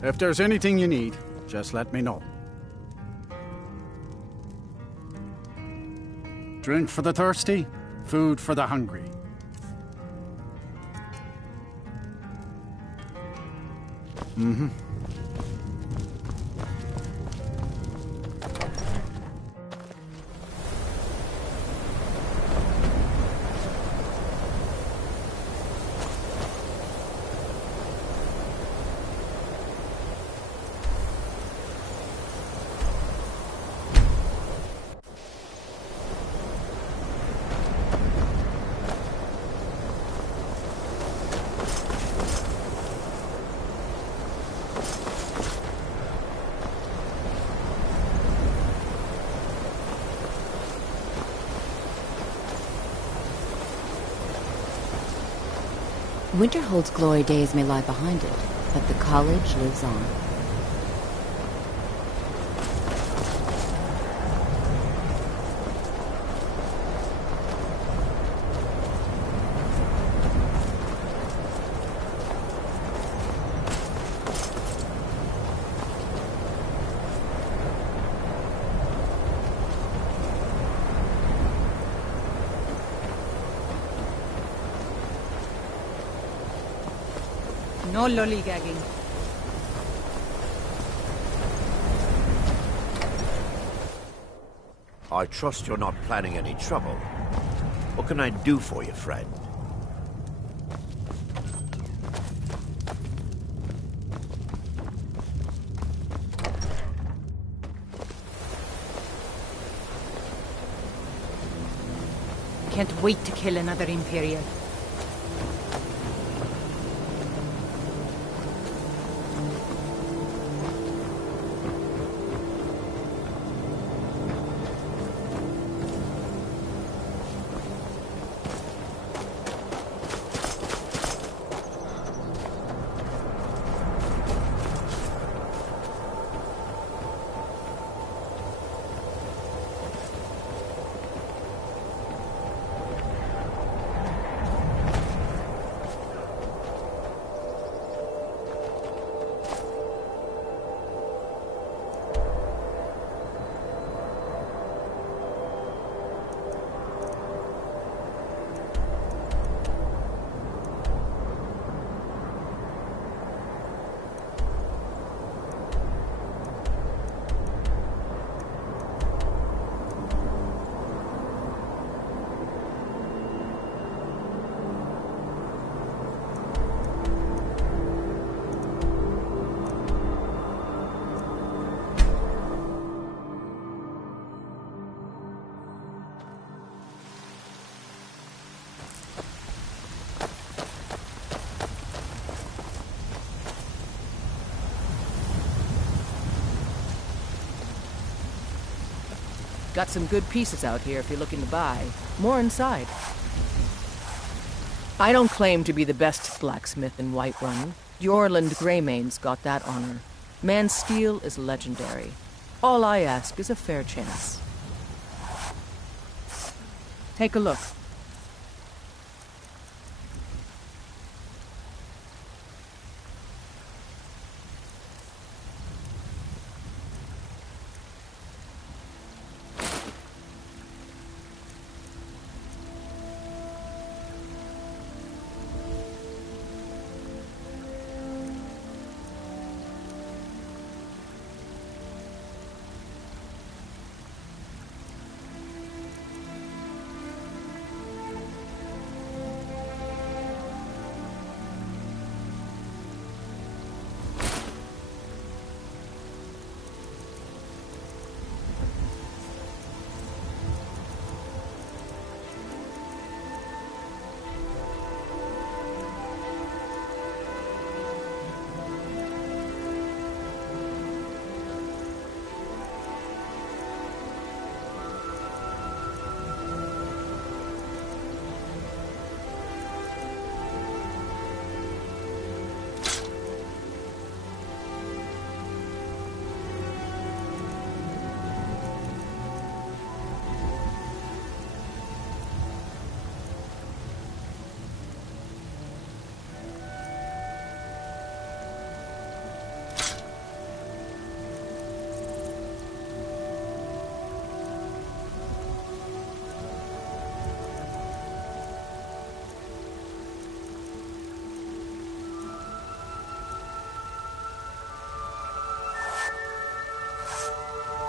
If there's anything you need, just let me know. Drink for the thirsty, food for the hungry. Mm-hmm. Winterhold's glory days may lie behind it, but the college lives on. No lollygagging. I trust you're not planning any trouble. What can I do for you, friend? Can't wait to kill another Imperial. Got some good pieces out here if you're looking to buy. More inside. I don't claim to be the best blacksmith in Whiterun. Jorland Greymane's got that honor. Man's steel is legendary. All I ask is a fair chance. Take a look.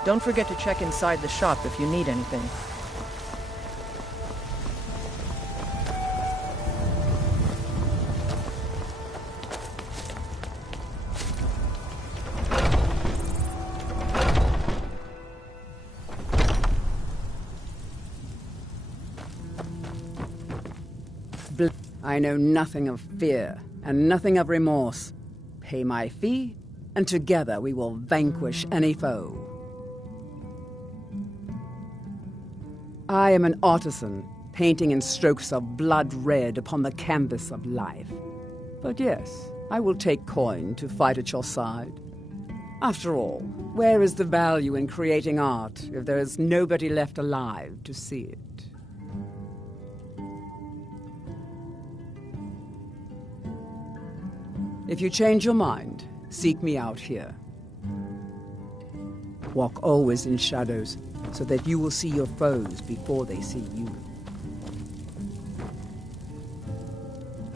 Don't forget to check inside the shop if you need anything. I know nothing of fear, and nothing of remorse. Pay my fee, and together we will vanquish any foe. I am an artisan, painting in strokes of blood red upon the canvas of life. But yes, I will take coin to fight at your side. After all, where is the value in creating art if there is nobody left alive to see it? If you change your mind, seek me out here. Walk always in shadows, so that you will see your foes before they see you.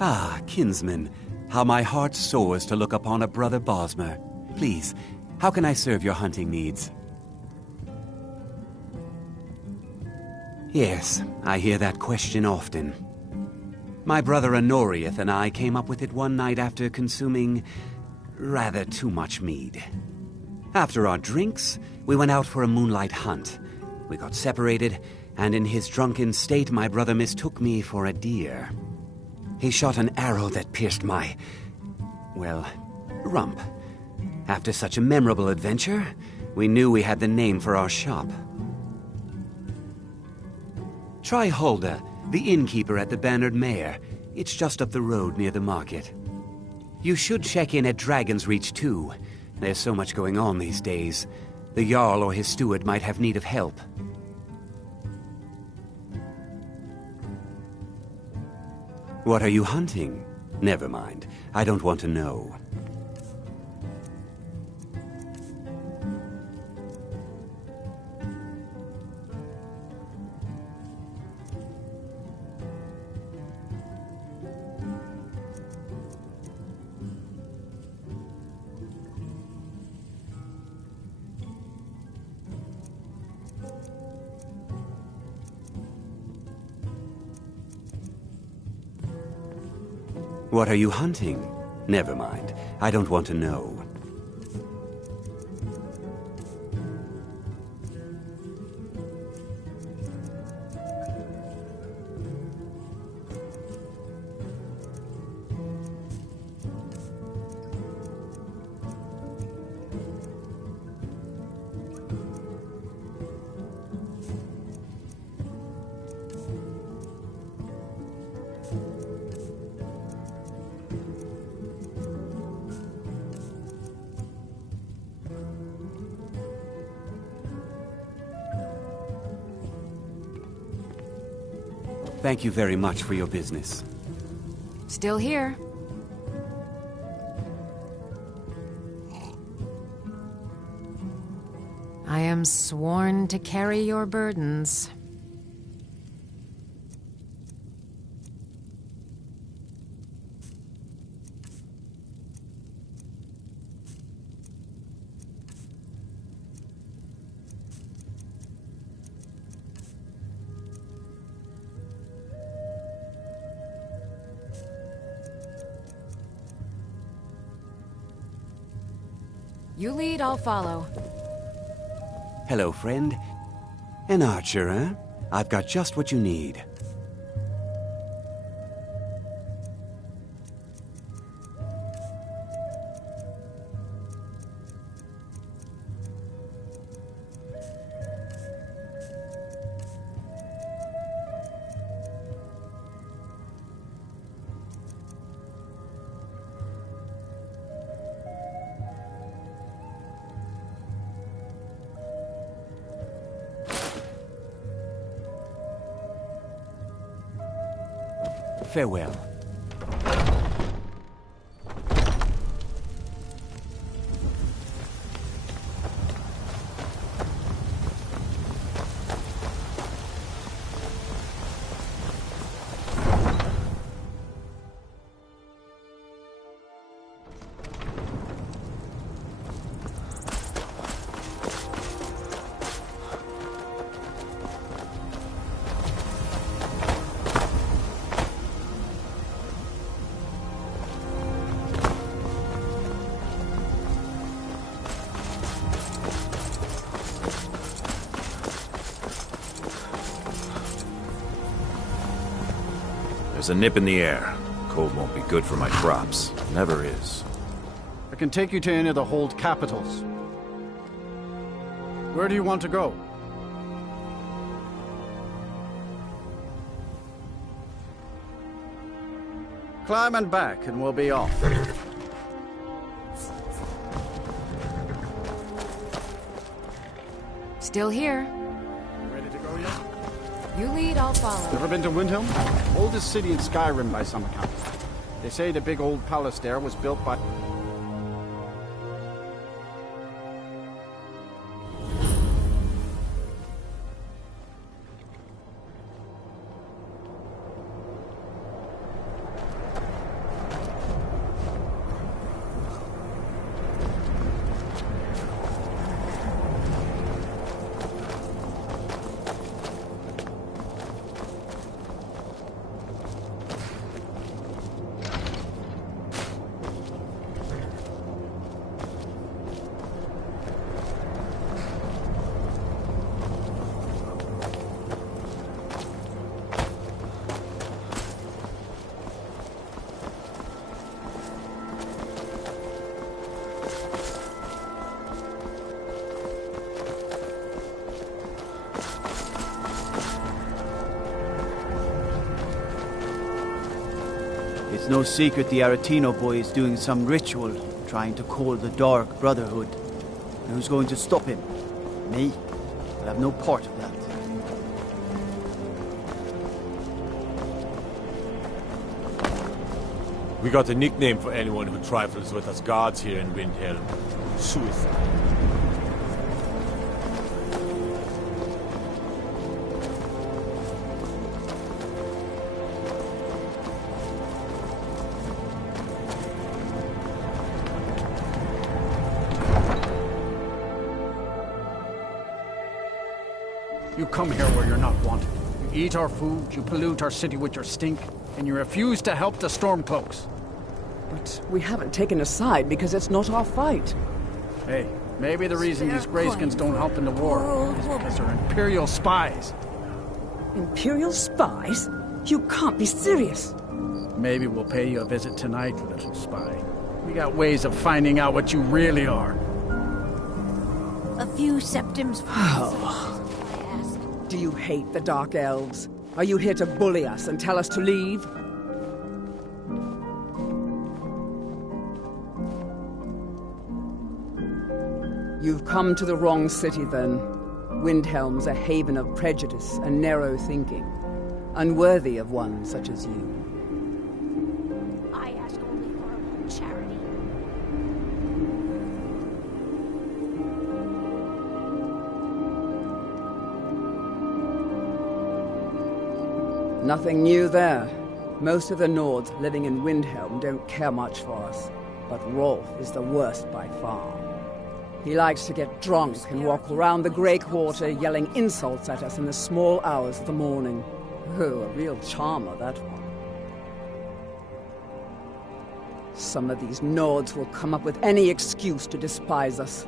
Ah, kinsman, how my heart soars to look upon a brother Bosmer. Please, how can I serve your hunting needs? Yes, I hear that question often. My brother Honorius and I came up with it one night after consuming rather too much mead. After our drinks, we went out for a moonlight hunt. We got separated, and in his drunken state, my brother mistook me for a deer. He shot an arrow that pierced my, well, rump. After such a memorable adventure, we knew we had the name for our shop. Try Hulda, the innkeeper at the Bannered Mare. It's just up the road near the market. You should check in at Dragon's Reach, too. There's so much going on these days. The Jarl or his steward might have need of help. What are you hunting? Never mind. I don't want to know. What are you hunting? Never mind. I don't want to know. Thank you very much for your business. Still here. I am sworn to carry your burdens. You lead, I'll follow. Hello, friend. An archer, huh? I've got just what you need. Farewell. There's a nip in the air. Cold won't be good for my crops. Never is. I can take you to any of the hold capitals. Where do you want to go? Climb and back, and we'll be off. Still here. Ready to go yet? You lead, I'll follow. Ever been to Windhelm? Oldest city in Skyrim by some account. They say the big old palace there was built by... It's no secret the Aretino boy is doing some ritual, trying to call the Dark Brotherhood. And who's going to stop him? Me? I'll have no part of that. We got a nickname for anyone who trifles with us gods here in Windhelm. Suicide. You come here where you're not wanted. You eat our food, you pollute our city with your stink, and you refuse to help the Stormcloaks. But we haven't taken a side because it's not our fight. Hey, maybe the reason these Greyskins don't help in the war is because they're Imperial spies. Imperial spies? You can't be serious. Maybe we'll pay you a visit tonight, little spy. We got ways of finding out what you really are. A few septims. Do you hate the Dark Elves? Are you here to bully us and tell us to leave? You've come to the wrong city, then. Windhelm's a haven of prejudice and narrow thinking. unworthy of one such as you. I ask only for a little charity. Nothing new there. Most of the Nords living in Windhelm don't care much for us, but Rolf is the worst by far. He likes to get drunk and walk around the Grey Quarter yelling insults at us in the small hours of the morning. Oh, a real charmer, that one. Some of these Nords will come up with any excuse to despise us.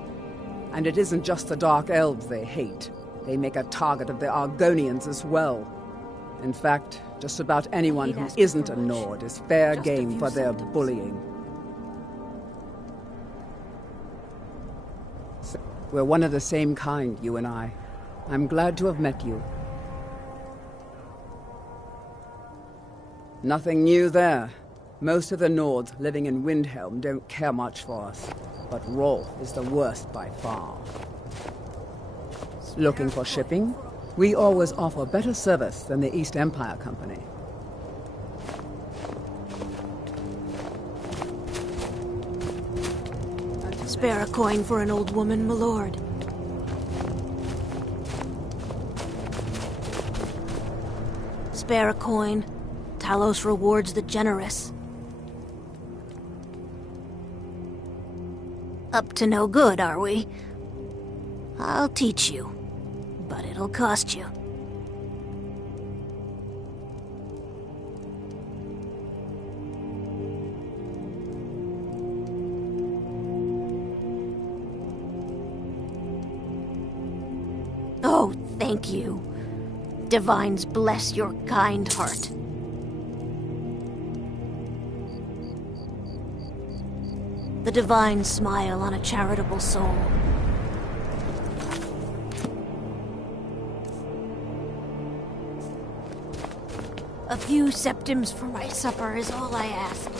And it isn't just the Dark Elves they hate. They make a target of the Argonians as well. In fact, just about anyone who isn't a Nord is fair game for their bullying. We're one of the same kind, you and I. I'm glad to have met you. Nothing new there. Most of the Nords living in Windhelm don't care much for us, but Rolf is the worst by far. Looking for shipping? We always offer better service than the East Empire Company. Spare a coin for an old woman, my lord. Spare a coin. Talos rewards the generous. Up to no good, are we? I'll teach you, but it'll cost you. Oh, thank you. Divines bless your kind heart. The divines smile on a charitable soul. A few septims for my supper is all I ask.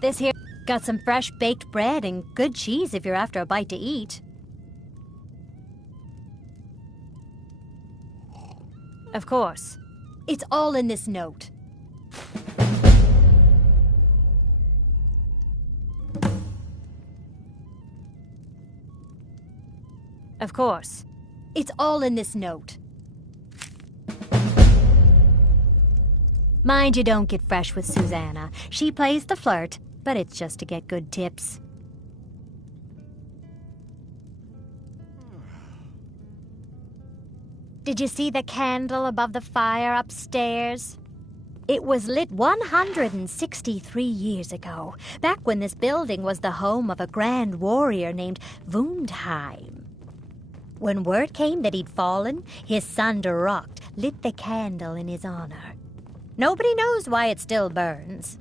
This here got some fresh baked bread and good cheese if you're after a bite to eat. Of course. It's all in this note. Of course. It's all in this note. Mind you don't get fresh with Susanna. She plays the flirt, but it's just to get good tips. Did you see the candle above the fire upstairs? It was lit 163 years ago, back when this building was the home of a grand warrior named Wundheim. When word came that he'd fallen, his son Durocht lit the candle in his honor. Nobody knows why it still burns.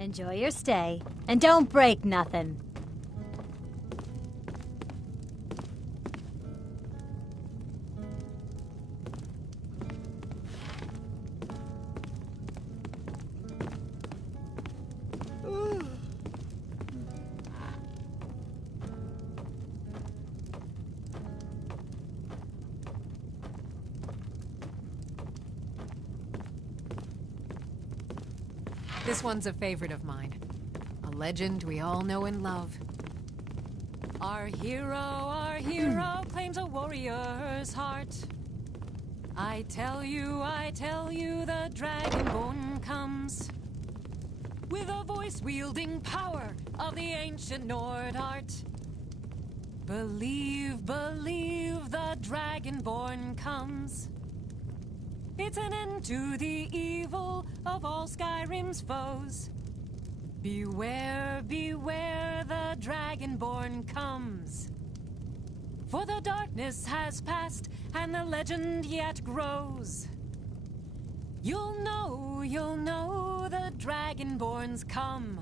Enjoy your stay, and don't break nothing. This one's a favorite of mine. A legend we all know and love. Our hero claims a warrior's heart. I tell you, the Dragonborn comes with a voice-wielding power of the ancient Nord art. Believe, the Dragonborn comes. It's an end to the evil of all Skyrim's foes. Beware, the Dragonborn comes. For the darkness has passed, and the legend yet grows. You'll know the Dragonborn's come.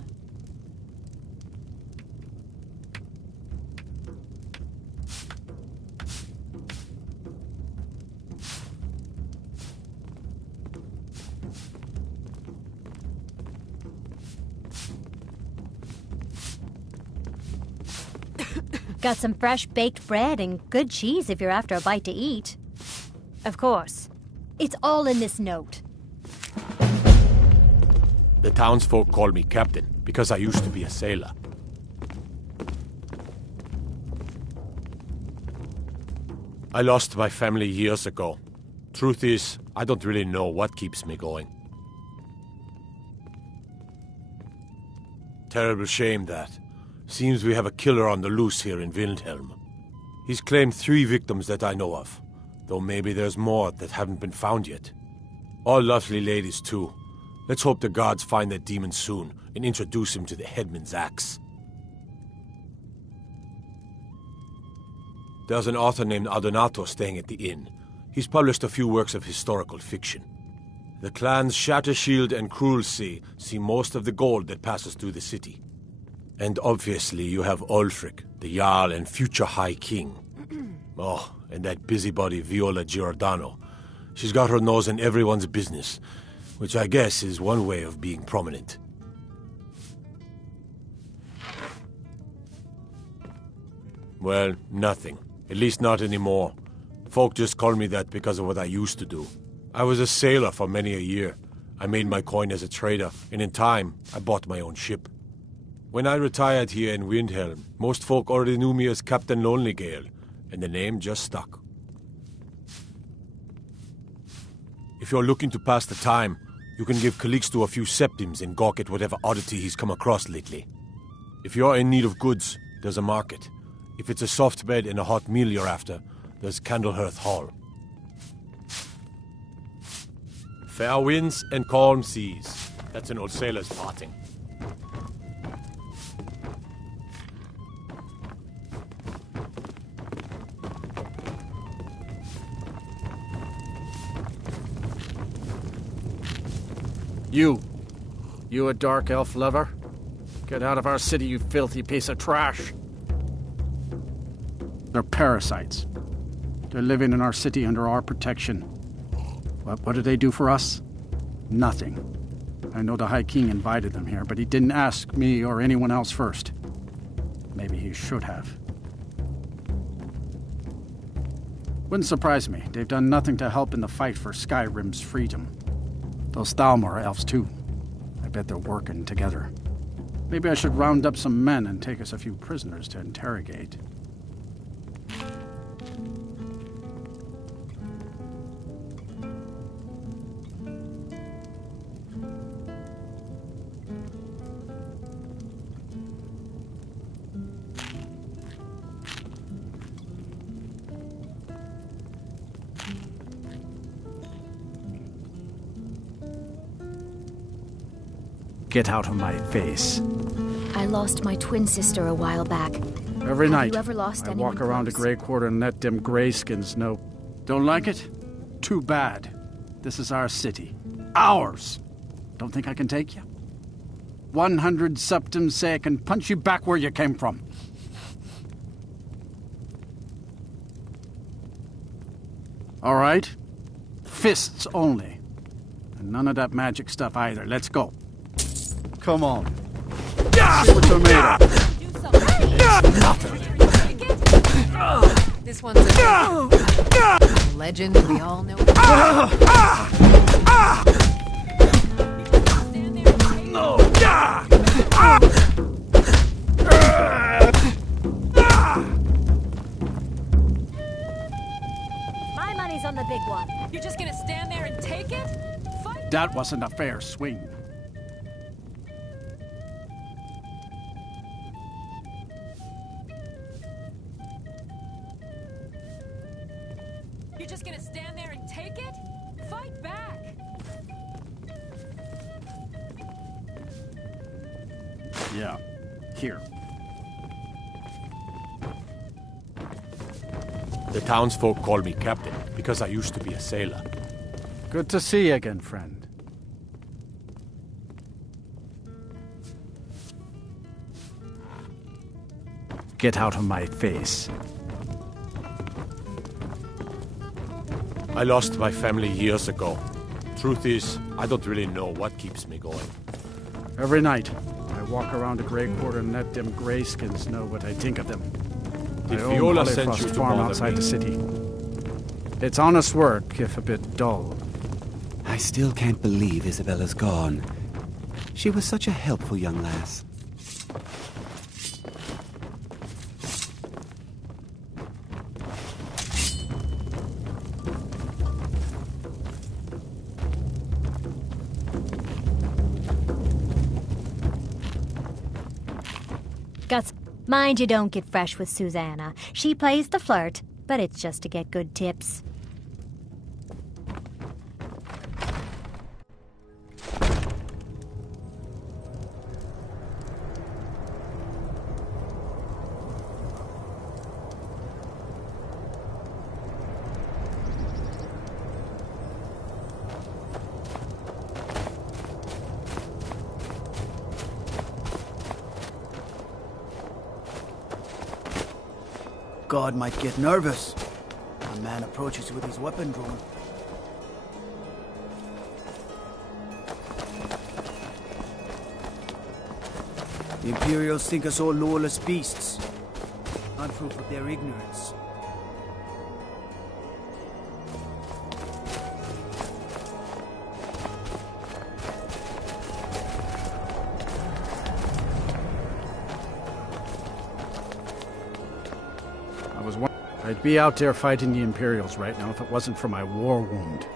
Got some fresh baked bread and good cheese if you're after a bite to eat. Of course. It's all in this note. The townsfolk call me captain because I used to be a sailor. I lost my family years ago. Truth is, I don't really know what keeps me going. Terrible shame that. Seems we have a killer on the loose here in Windhelm. He's claimed 3 victims that I know of, though maybe there's more that haven't been found yet. All lovely ladies, too. Let's hope the gods find that demon soon and introduce him to the headman's axe. There's an author named Adonato staying at the inn. He's published a few works of historical fiction. The clans Shattershield and Cruelsea see most of the gold that passes through the city. And obviously you have Ulfric, the Jarl and future High King. Oh, and that busybody Viola Giordano. She's got her nose in everyone's business, which I guess is one way of being prominent. Well, nothing. At least not anymore. Folk just call me that because of what I used to do. I was a sailor for many a year. I made my coin as a trader, and in time, I bought my own ship. When I retired here in Windhelm, most folk already knew me as Captain Lonelygale, and the name just stuck. If you're looking to pass the time, you can give Calixto a few septims and gawk at whatever oddity he's come across lately. If you're in need of goods, there's a market. If it's a soft bed and a hot meal you're after, there's Candlehearth Hall. Fair winds and calm seas. That's an old sailor's parting. You a dark elf lover? Get out of our city, you filthy piece of trash. They're parasites. They're living in our city under our protection. What do they do for us? Nothing. I know the High King invited them here, but he didn't ask me or anyone else first. Maybe he should have. Wouldn't surprise me. They've done nothing to help in the fight for Skyrim's freedom. Those Thalmor elves, too. I bet they're working together. Maybe I should round up some men and take us a few prisoners to interrogate. Get out of my face. I lost my twin sister a while back. Every night, you ever lost I anyone walk around the close? Grey Quarter and let them grayskins know. Don't like it? Too bad. This is our city. Ours! Don't think I can take you? 100 septims say I can punch you back where you came from. All right? Fists only. And none of that magic stuff either. Let's go. Come on. See what you're made of. This one's a legend we all know. No! That wasn't a fair swing. You're just gonna stand there and take it? Fight back! Yeah. Here. The townsfolk call me captain because I used to be a sailor. Good to see you again, friend. Get out of my face. I lost my family years ago. Truth is, I don't really know what keeps me going. Every night, I walk around the Grey Quarter and let them grayskins know what I think of them. Did I own Viola send Polyfrost you to farm bother outside me? the city. It's honest work, if a bit dull. I still can't believe Isabella's gone. She was such a helpful young lass. Guts, mind you don't get fresh with Susanna. She plays the flirt, but it's just to get good tips. God might get nervous. A man approaches with his weapon drawn. The Imperials think us all lawless beasts. I'm proof of their ignorance. I'd be out there fighting the Imperials right now if it wasn't for my war wound.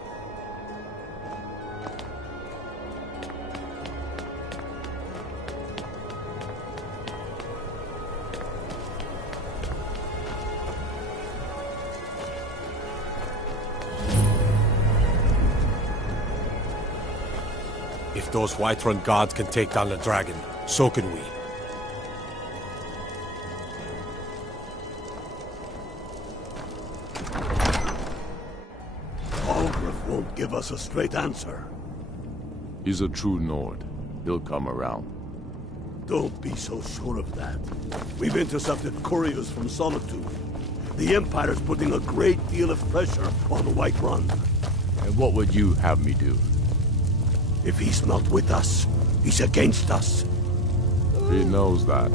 If those Whiterun gods can take down the dragon, so can we. Give us a straight answer. He's a true Nord. He'll come around. Don't be so sure of that. We've intercepted couriers from Solitude. The Empire's putting a great deal of pressure on Whiterun. And what would you have me do? If he's not with us, he's against us. He knows that.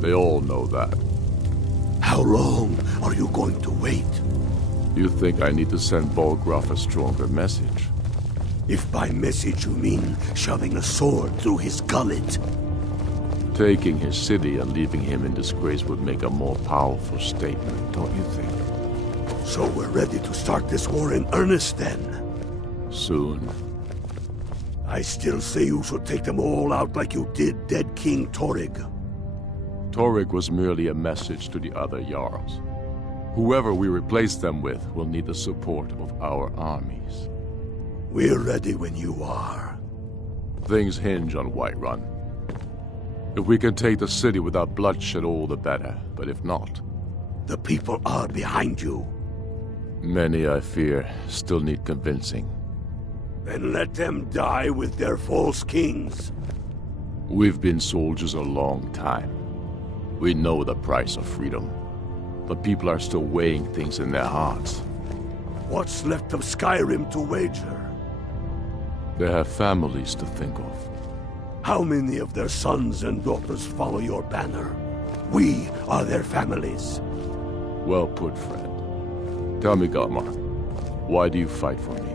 They all know that. How long are you going to wait? You think I need to send Bolgraf a stronger message? If by message you mean shoving a sword through his gullet. Taking his city and leaving him in disgrace would make a more powerful statement, don't you think? So we're ready to start this war in earnest then? Soon. I still say you should take them all out like you did dead King Torrig. Torrig was merely a message to the other Jarls. Whoever we replace them with will need the support of our armies. We're ready when you are. Things hinge on Whiterun. If we can take the city without bloodshed, all the better. But if not... The people are behind you. Many, I fear, still need convincing. Then let them die with their false kings. We've been soldiers a long time. We know the price of freedom. But people are still weighing things in their hearts. What's left of Skyrim to wager? They have families to think of. How many of their sons and daughters follow your banner? We are their families. Well put, friend. Tell me, Galmar, why do you fight for me?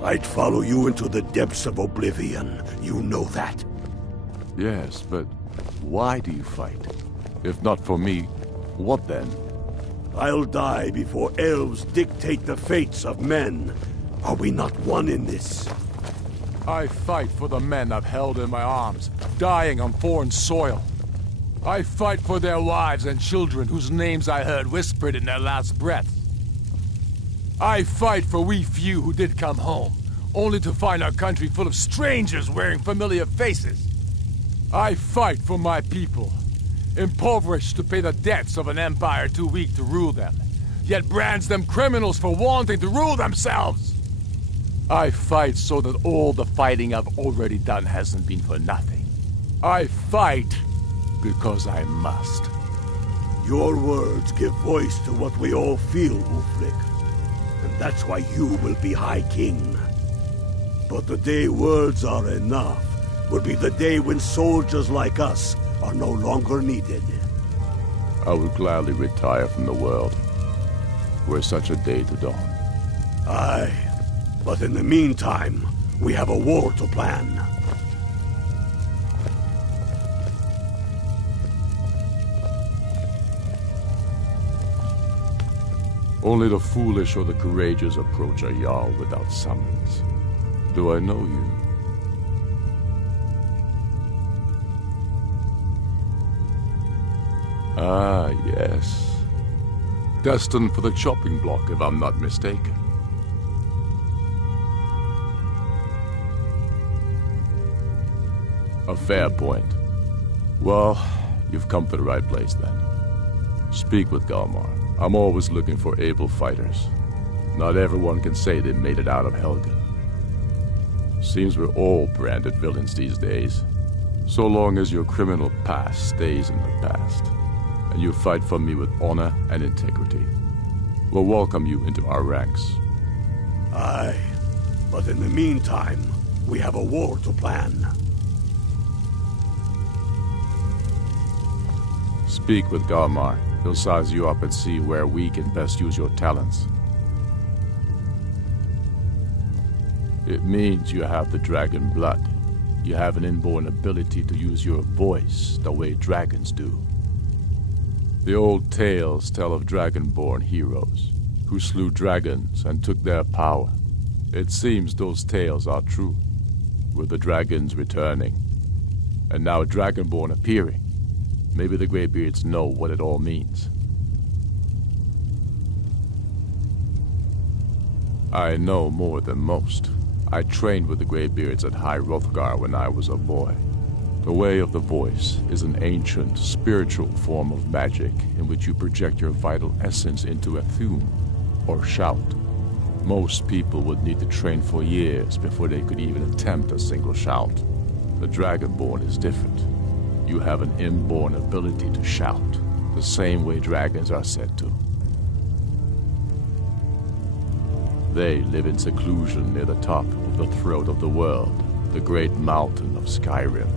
I'd follow you into the depths of oblivion. You know that. Yes, but why do you fight? If not for me, what then? I'll die before elves dictate the fates of men. Are we not one in this? I fight for the men I've held in my arms, dying on foreign soil. I fight for their wives and children whose names I heard whispered in their last breaths. I fight for we few who did come home, only to find our country full of strangers wearing familiar faces. I fight for my people, impoverished to pay the debts of an empire too weak to rule them, yet brands them criminals for wanting to rule themselves. I fight so that all the fighting I've already done hasn't been for nothing. I fight because I must. Your words give voice to what we all feel, Wolfric. And that's why you will be High King. But the day words are enough will be the day when soldiers like us are no longer needed. I would gladly retire from the world, were such a day to dawn. Aye, but in the meantime, we have a war to plan. Only the foolish or the courageous approach a Jarl without summons. Do I know you? Ah, yes. Destined for the chopping block, if I'm not mistaken. A fair point. Well, you've come to the right place then. Speak with Galmar. I'm always looking for able fighters. Not everyone can say they made it out of Helgen. Seems we're all branded villains these days. So long as your criminal past stays in the past, and you fight for me with honor and integrity, we'll welcome you into our ranks. Aye, but in the meantime, we have a war to plan. Speak with Galmar. He'll size you up and see where we can best use your talents. It means you have the dragon blood. You have an inborn ability to use your voice the way dragons do. The old tales tell of dragon-born heroes who slew dragons and took their power. It seems those tales are true, with the dragons returning, and now a dragonborn appearing. Maybe the Greybeards know what it all means. I know more than most. I trained with the Greybeards at High Hrothgar when I was a boy. The Way of the Voice is an ancient, spiritual form of magic in which you project your vital essence into a thume, or shout. Most people would need to train for years before they could even attempt a single shout. The Dragonborn is different. You have an inborn ability to shout, the same way dragons are said to. They live in seclusion near the top of the throat of the world, the great mountain of Skyrim.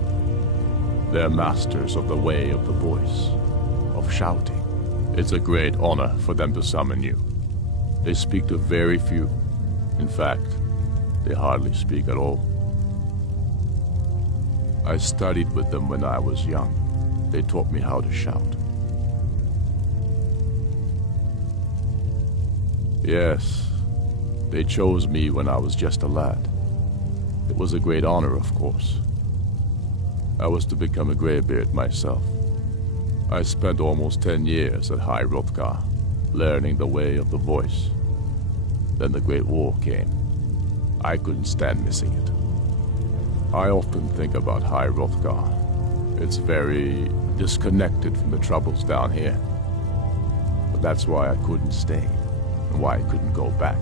They're masters of the Way of the Voice, of shouting. It's a great honor for them to summon you. They speak to very few. In fact, they hardly speak at all. I studied with them when I was young. They taught me how to shout. Yes, they chose me when I was just a lad. It was a great honor, of course. I was to become a Greybeard myself. I spent almost 10 years at High Hrothgar, learning the Way of the Voice. Then the Great War came. I couldn't stand missing it. I often think about High Hrothgar. It's very disconnected from the troubles down here. But that's why I couldn't stay, and why I couldn't go back.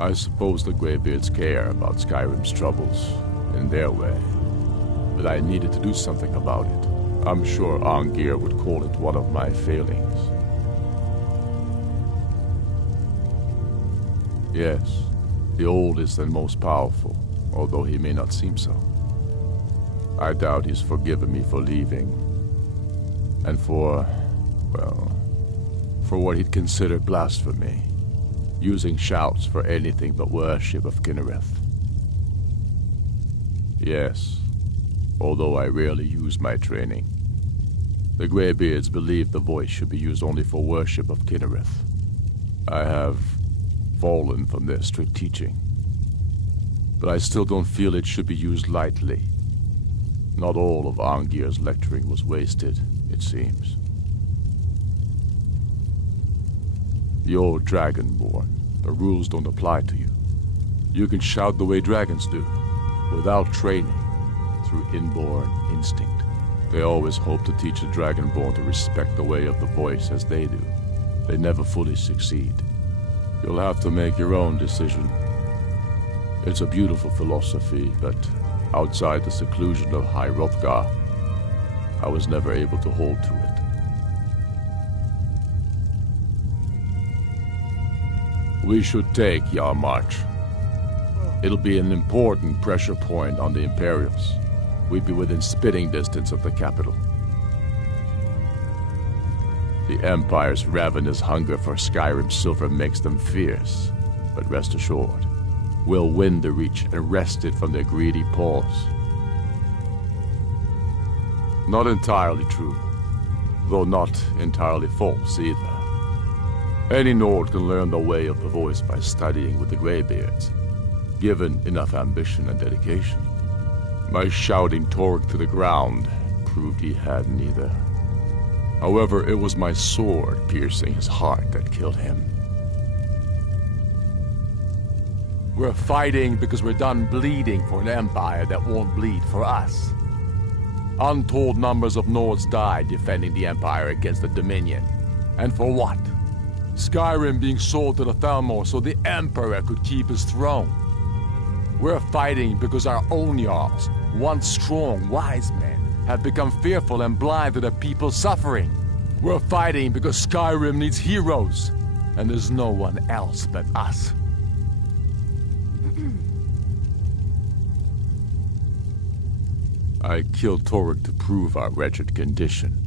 I suppose the Greybeards care about Skyrim's troubles, in their way. But I needed to do something about it. I'm sure Arngir would call it one of my failings. Yes, the oldest and most powerful, although he may not seem so. I doubt he's forgiven me for leaving. And for what he'd consider blasphemy. Using shouts for anything but worship of Kinnereth. Yes, although I rarely use my training. The Greybeards believe the voice should be used only for worship of Kinnereth. I have fallen from their strict teaching. but I still don't feel it should be used lightly. Not all of Angir's lecturing was wasted, it seems. You're Dragonborn. The rules don't apply to you. You can shout the way dragons do, without training, through inborn instinct. They always hope to teach a Dragonborn to respect the way of the voice as they do. They never fully succeed. You'll have to make your own decision. It's a beautiful philosophy, but outside the seclusion of High Hrothgar, I was never able to hold to it. We should take Yarmarch. It'll be an important pressure point on the Imperials. We'd be within spitting distance of the capital. The Empire's ravenous hunger for Skyrim silver makes them fierce, but rest assured, we'll win the Reach and wrest it from their greedy paws. Not entirely true, though not entirely false either. Any Nord can learn the way of the voice by studying with the Greybeards, given enough ambition and dedication. My shouting Torg to the ground proved he had neither. However, it was my sword piercing his heart that killed him. We're fighting because we're done bleeding for an empire that won't bleed for us. Untold numbers of Nords died defending the empire against the Dominion. And for what? Skyrim being sold to the Thalmor so the Emperor could keep his throne. We're fighting because our own Jarls, once strong, wise men, have become fearful and blind to the people's suffering. We're fighting because Skyrim needs heroes, and there's no one else but us. I killed Torg to prove our wretched condition.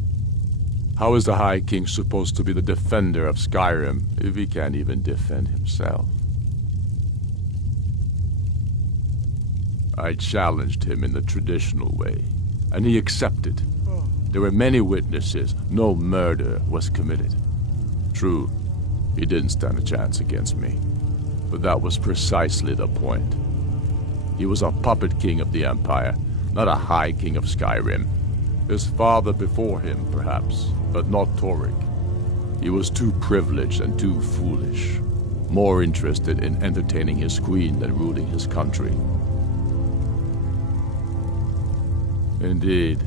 How is the High King supposed to be the defender of Skyrim if he can't even defend himself? I challenged him in the traditional way, and he accepted. There were many witnesses. No murder was committed. True, he didn't stand a chance against me, but that was precisely the point. He was a puppet king of the Empire, not a High King of Skyrim. His father before him, perhaps, but not Torg. He was too privileged and too foolish, more interested in entertaining his queen than ruling his country. Indeed,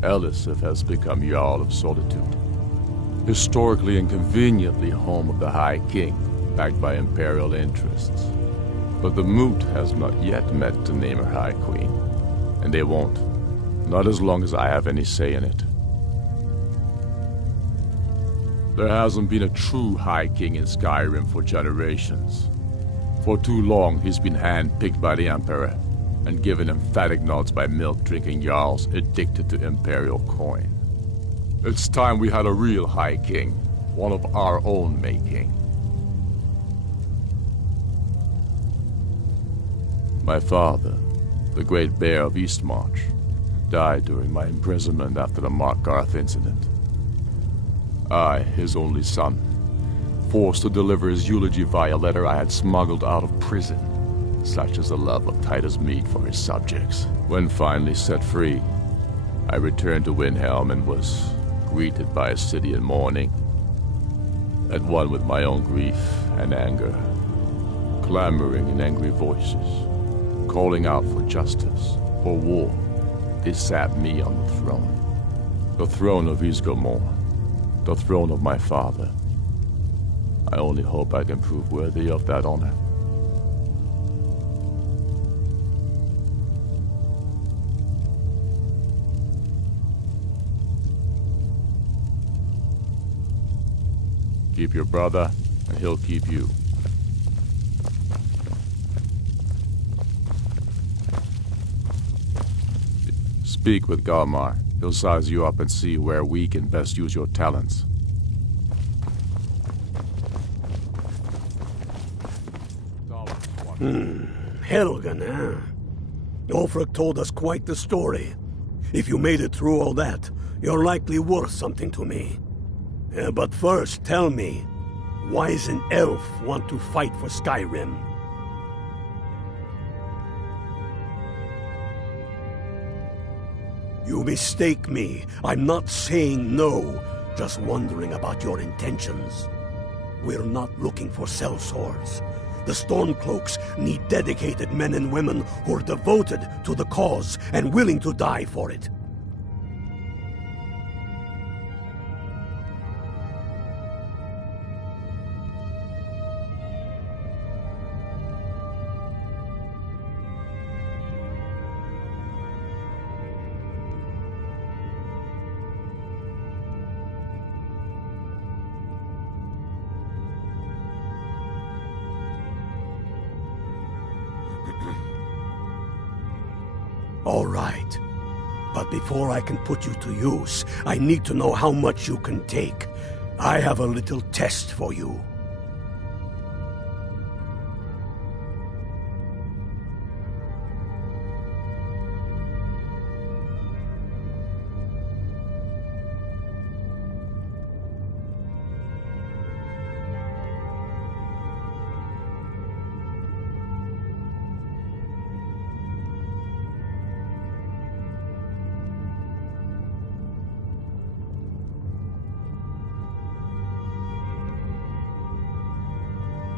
Elisif has become Jarl of Solitude, historically and conveniently home of the High King, backed by Imperial interests. But the Moot has not yet met to name her High Queen, and they won't. Not as long as I have any say in it. There hasn't been a true High King in Skyrim for generations. For too long, he's been hand-picked by the Emperor, and given emphatic nods by milk-drinking Jarls addicted to Imperial coin. It's time we had a real High King, one of our own making. My father, the Great Bear of Eastmarch, died during my imprisonment after the Markarth incident. I, his only son, forced to deliver his eulogy via letter I had smuggled out of prison, such as the love of Titus meat for his subjects. When finally set free, I returned to Windhelm and was greeted by a city in mourning, at one with my own grief and anger, clamoring in angry voices, calling out for justice, for war. They sat me on the throne of Ysgramor, the throne of my father. I only hope I can prove worthy of that honor. Keep your brother, and he'll keep you. Speak with Galmar. He'll size you up and see where we can best use your talents. Helgen, huh? Ulfric told us quite the story. If you made it through all that, you're likely worth something to me. But first, tell me, why does an elf want to fight for Skyrim? You mistake me. I'm not saying no, just wondering about your intentions. We're not looking for sellswords. The Stormcloaks need dedicated men and women who are devoted to the cause and willing to die for it. All right. But before I can put you to use, I need to know how much you can take. I have a little test for you.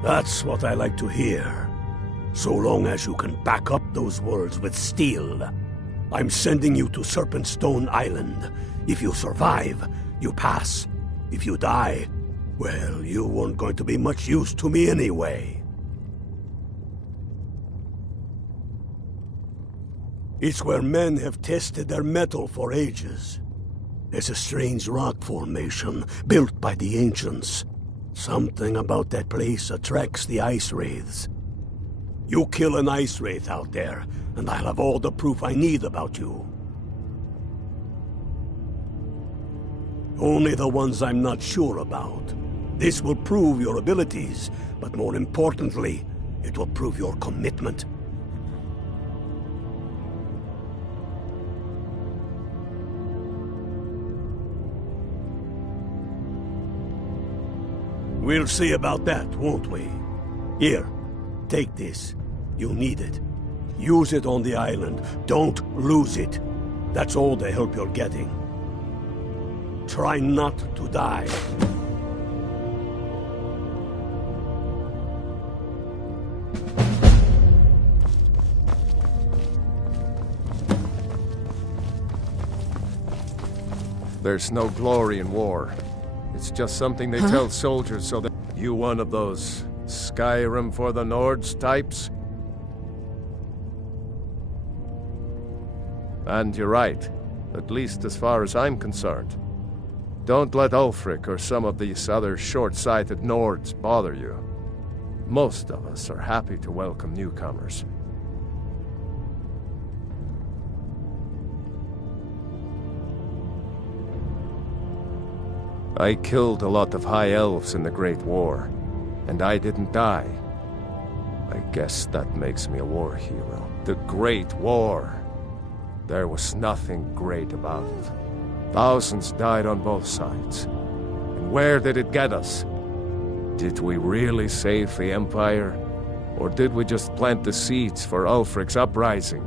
That's what I like to hear. So long as you can back up those words with steel. I'm sending you to Serpentstone Island. If you survive, you pass. If you die, well, you weren't going to be much use to me anyway. It's where men have tested their metal for ages. There's a strange rock formation built by the ancients. Something about that place attracts the ice wraiths. You kill an ice wraith out there, and I'll have all the proof I need about you. Only the ones I'm not sure about. This will prove your abilities, but more importantly, it will prove your commitment. We'll see about that, won't we? Here, take this. You'll need it. Use it on the island. Don't lose it. That's all the help you're getting. Try not to die. There's no glory in war. It's just something they tell soldiers so that... You one of those Skyrim for the Nords types? And you're right, at least as far as I'm concerned. Don't let Ulfric or some of these other short-sighted Nords bother you. Most of us are happy to welcome newcomers. I killed a lot of High Elves in the Great War, and I didn't die. I guess that makes me a war hero. The Great War. There was nothing great about it. Thousands died on both sides. And where did it get us? Did we really save the Empire? Or did we just plant the seeds for Ulfric's uprising?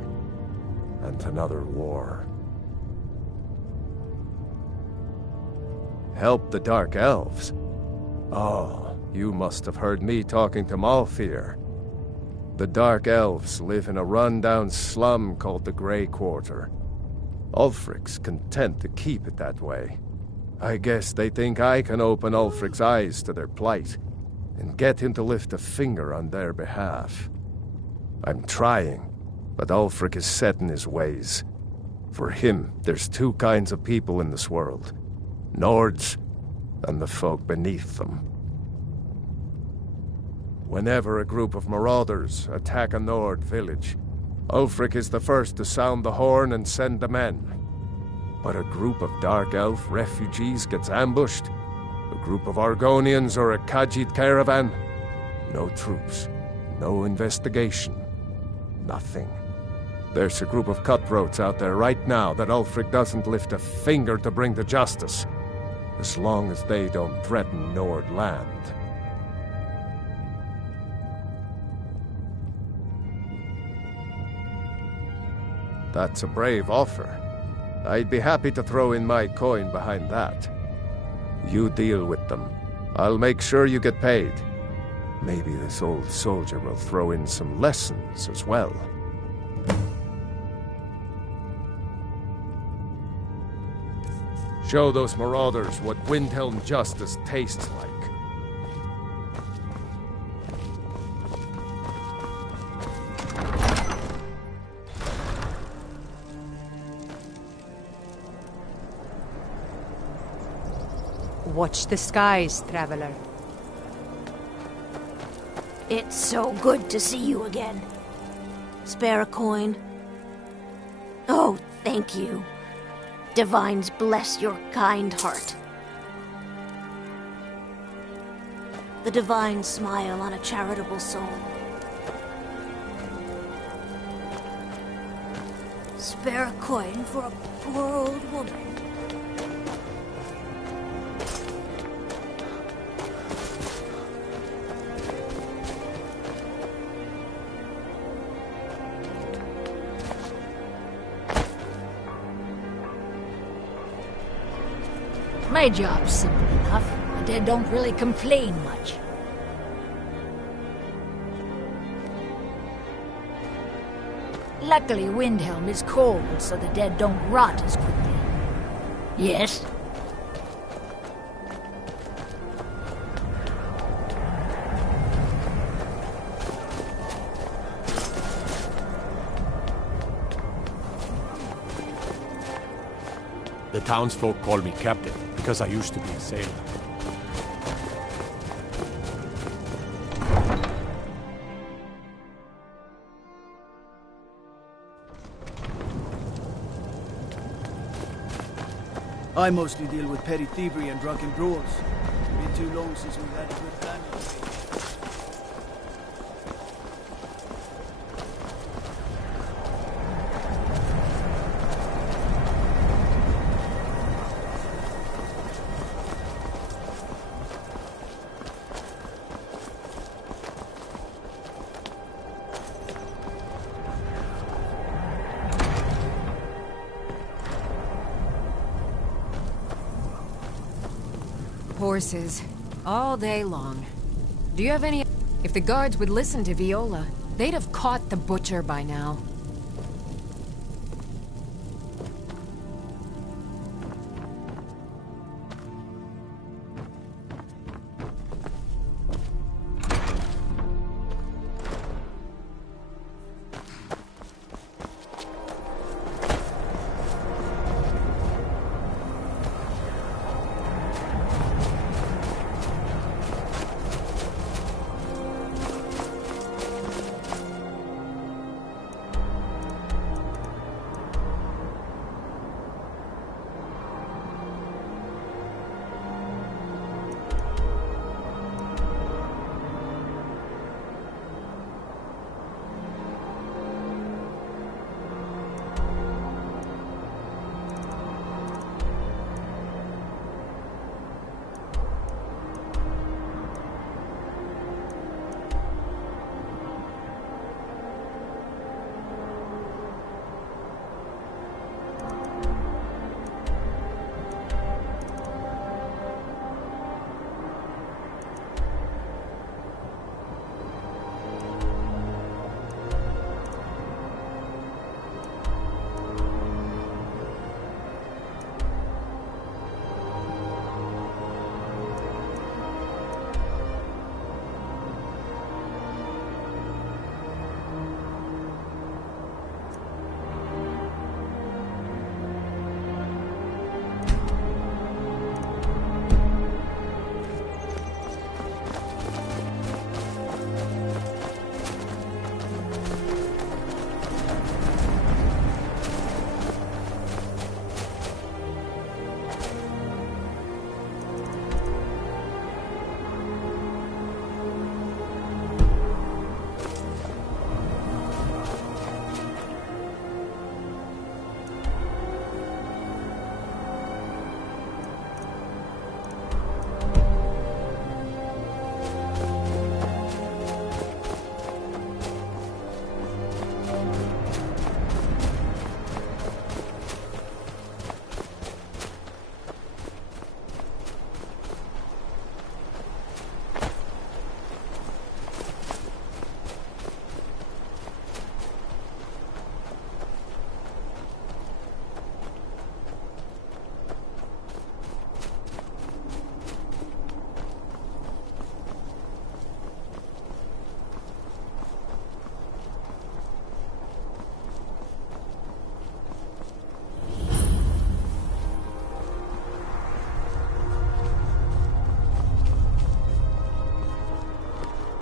And another war. Help the Dark Elves? Oh, you must have heard me talking to Malfear. The Dark Elves live in a run-down slum called the Grey Quarter. Ulfric's content to keep it that way. I guess they think I can open Ulfric's eyes to their plight, and get him to lift a finger on their behalf. I'm trying, but Ulfric is set in his ways. For him, there's two kinds of people in this world. Nords, and the folk beneath them. Whenever a group of marauders attack a Nord village, Ulfric is the first to sound the horn and send the men. But a group of Dark Elf refugees gets ambushed, a group of Argonians or a Khajiit caravan, no troops, no investigation, nothing. There's a group of cutthroats out there right now that Ulfric doesn't lift a finger to bring to justice, as long as they don't threaten Nord land. That's a brave offer. I'd be happy to throw in my coin behind that. You deal with them. I'll make sure you get paid. Maybe this old soldier will throw in some lessons as well. Show those marauders what Windhelm justice tastes like. Watch the skies, traveler. It's so good to see you again. Spare a coin? Oh, thank you. Divines bless your kind heart. The divines smile on a charitable soul. Spare a coin for a poor old woman. My job's simple enough. The dead don't really complain much. Luckily, Windhelm is cold, so the dead don't rot as quickly. Yes? The townsfolk call me captain, because I used to be a sailor. I mostly deal with petty thievery and drunken brawls. Been too long since we've had a good family. Horses. All day long. Do you have any... If the guards would listen to Viola, they'd have caught the butcher by now.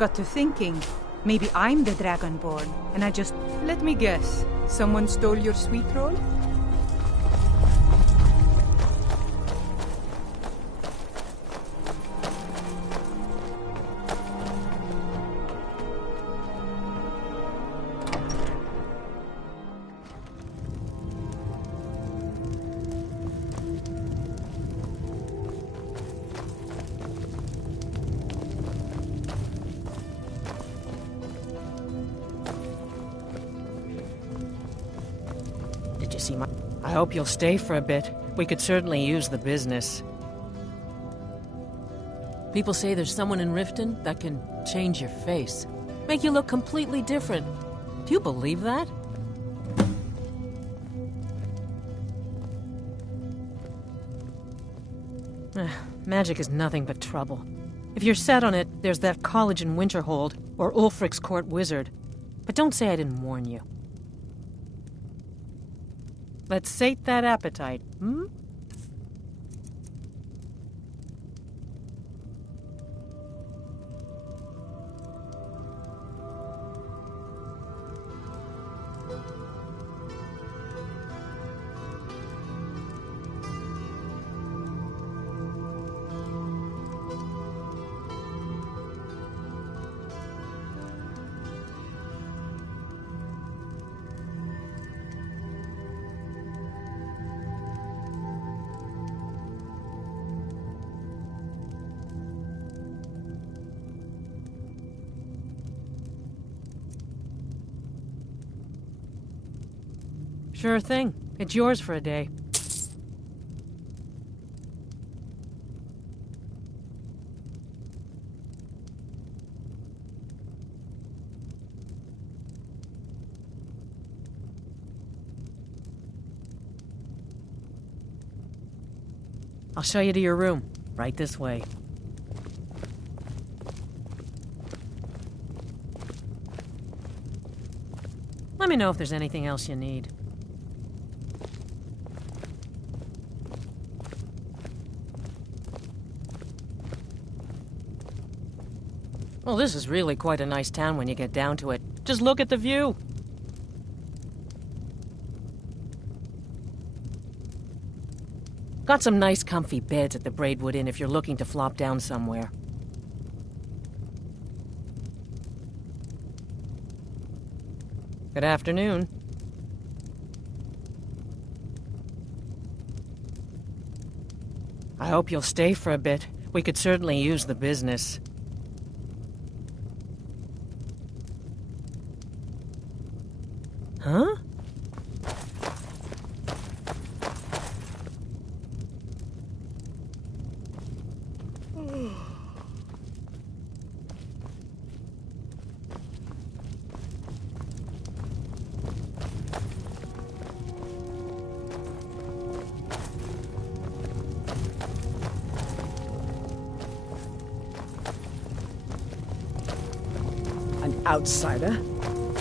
got to thinking. Maybe I'm the Dragonborn, and I just... Let me guess. Someone stole your sweet roll? Did you see my... I hope you'll stay for a bit. We could certainly use the business. People say there's someone in Riften that can change your face. Make you look completely different. Do you believe that? Magic is nothing but trouble. If you're set on it, there's that college in Winterhold, or Ulfric's court wizard. But don't say I didn't warn you. Let's sate that appetite, hmm? Sure thing. It's yours for a day. I'll show you to your room. Right this way. Let me know if there's anything else you need. Well, this is really quite a nice town when you get down to it. Just look at the view. Got some nice comfy beds at the Braidwood Inn if you're looking to flop down somewhere. Good afternoon. I hope you'll stay for a bit. We could certainly use the business. Huh? An outsider?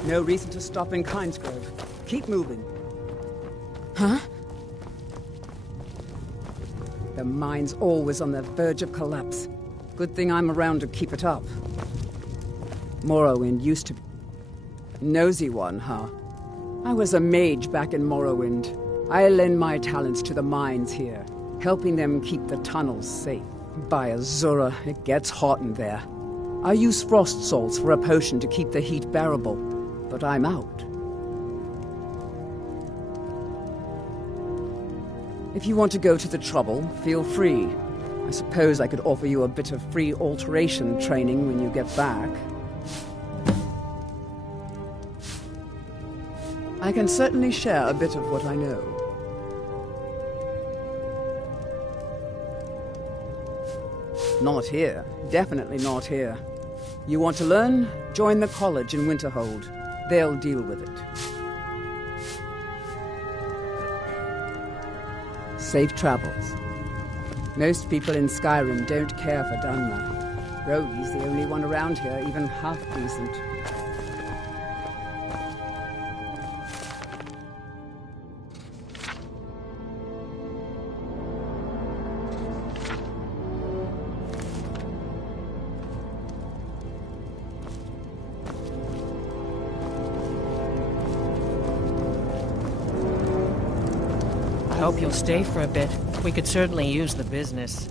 No reason to stop in Kynesgrove. Keep moving. Huh? The mine's always on the verge of collapse. Good thing I'm around to keep it up. Morrowind used to be... Nosy one, huh? I was a mage back in Morrowind. I lend my talents to the mines here, helping them keep the tunnels safe. By Azura, it gets hot in there. I use frost salts for a potion to keep the heat bearable, but I'm out. If you want to go to the trouble, feel free. I suppose I could offer you a bit of free alteration training when you get back. I can certainly share a bit of what I know. Not here. Definitely not here. You want to learn? Join the college in Winterhold. They'll deal with it. Safe travels. Most people in Skyrim don't care for Dunmer. Rogi's the only one around here even half decent. Hope you'll stay for a bit. We could certainly use the business.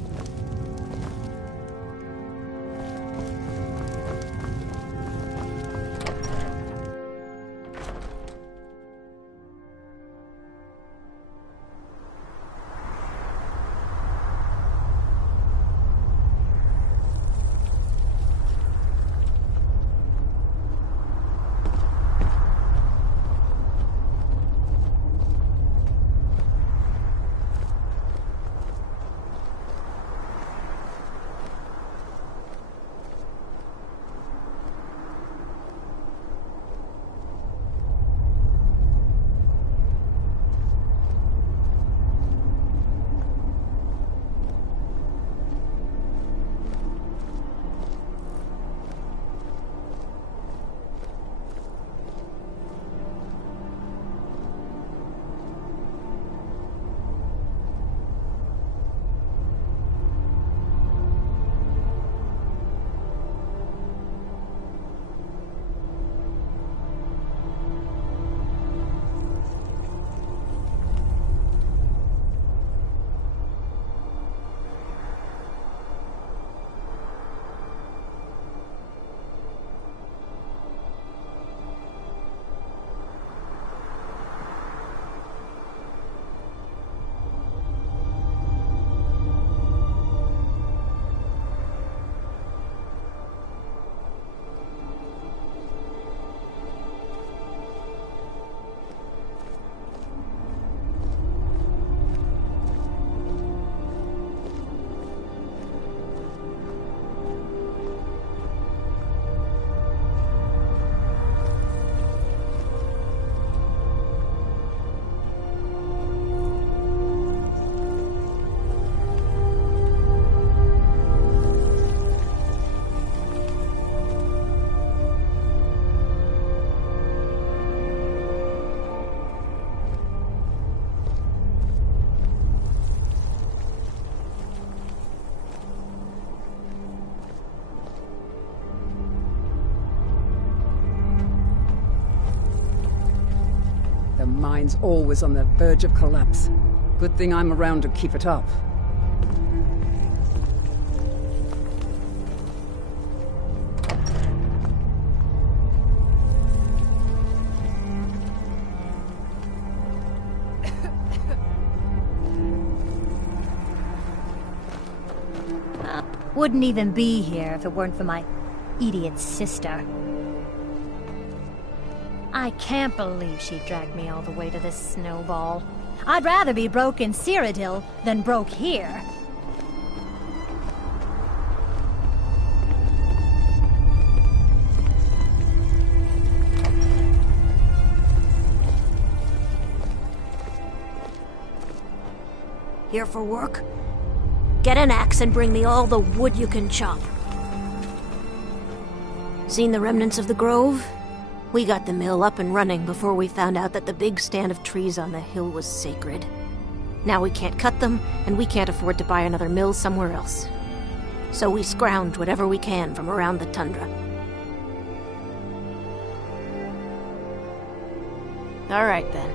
The mine's always on the verge of collapse. Good thing I'm around to keep it up. Wouldn't even be here if it weren't for my idiot sister. I can't believe she dragged me all the way to this snowball. I'd rather be broke in Cyrodiil than broke here. Here for work? Get an axe and bring me all the wood you can chop. Seen the remnants of the grove? We got the mill up and running before we found out that the big stand of trees on the hill was sacred. Now we can't cut them, and we can't afford to buy another mill somewhere else. So we scrounge whatever we can from around the tundra. All right, then.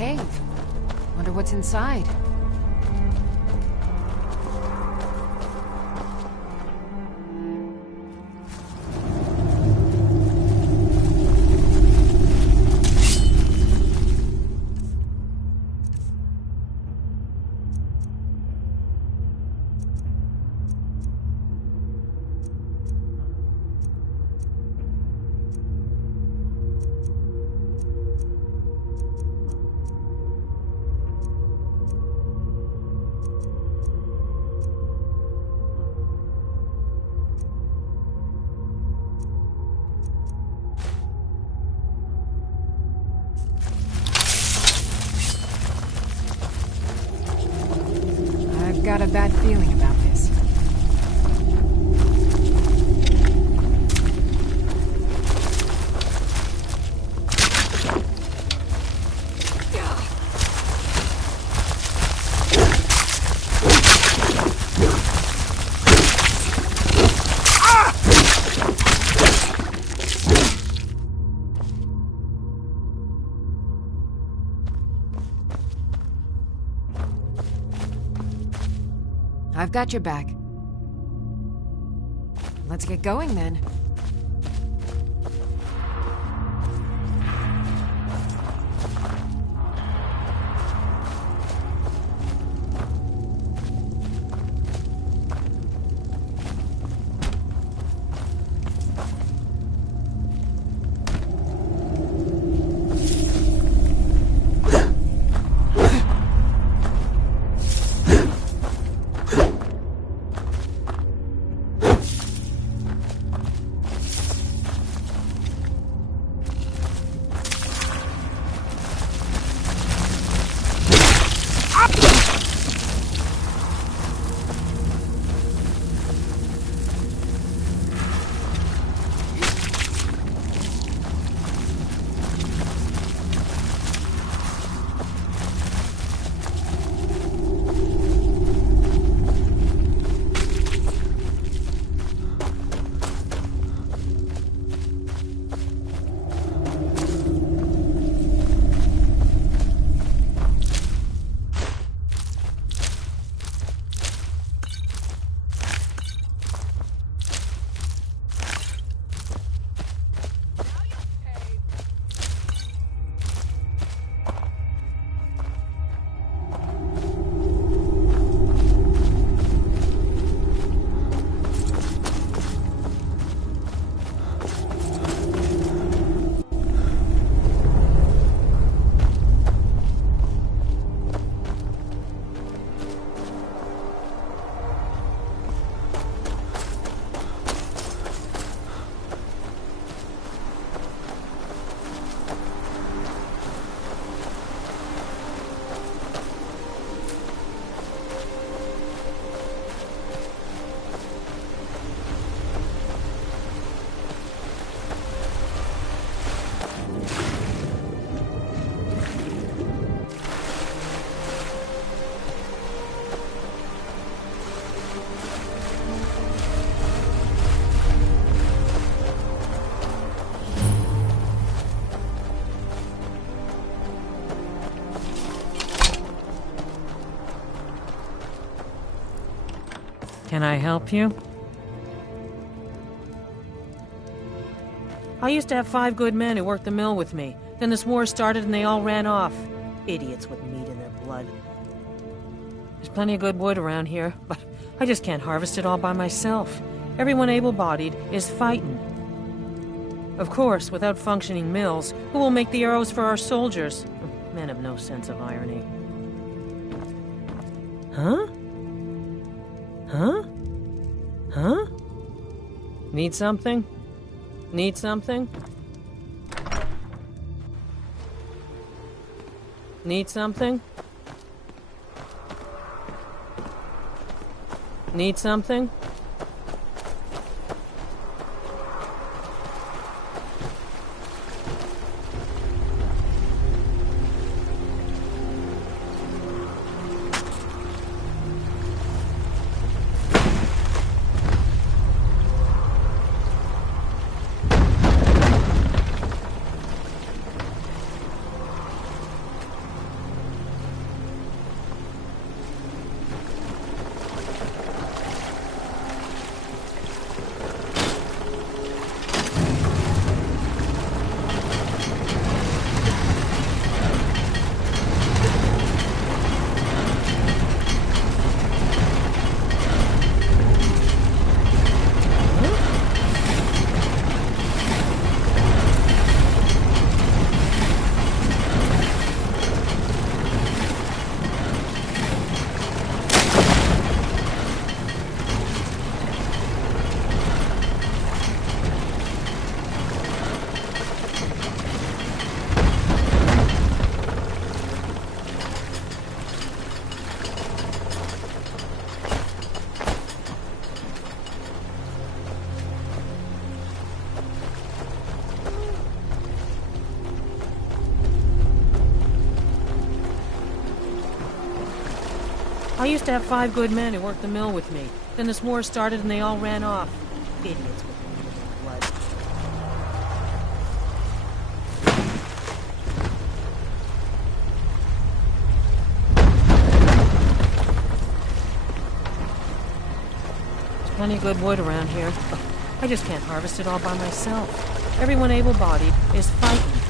cave. Wonder what's inside. I've got a bad feeling about this. I've got your back. Let's get going then. Can I help you? I used to have 5 good men who worked the mill with me. Then this war started and they all ran off. Idiots with meat in their blood. There's plenty of good wood around here, but I just can't harvest it all by myself. Everyone able-bodied is fighting. Of course, without functioning mills, who will make the arrows for our soldiers? Men have no sense of irony. Huh? Huh? Huh? Need something? Need something? Need something? Need something? I used to have 5 good men who worked the mill with me. Then this war started and they all ran off. Idiots with meat in their blood. There's plenty of good wood around here. I just can't harvest it all by myself. Everyone able-bodied is fighting.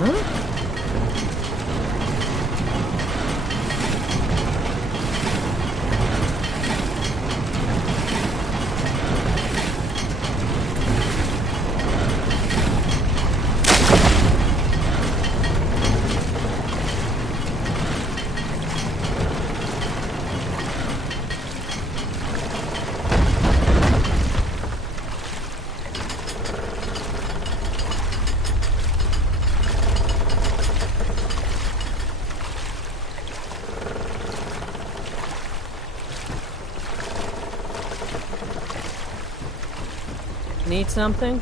Huh? Need something?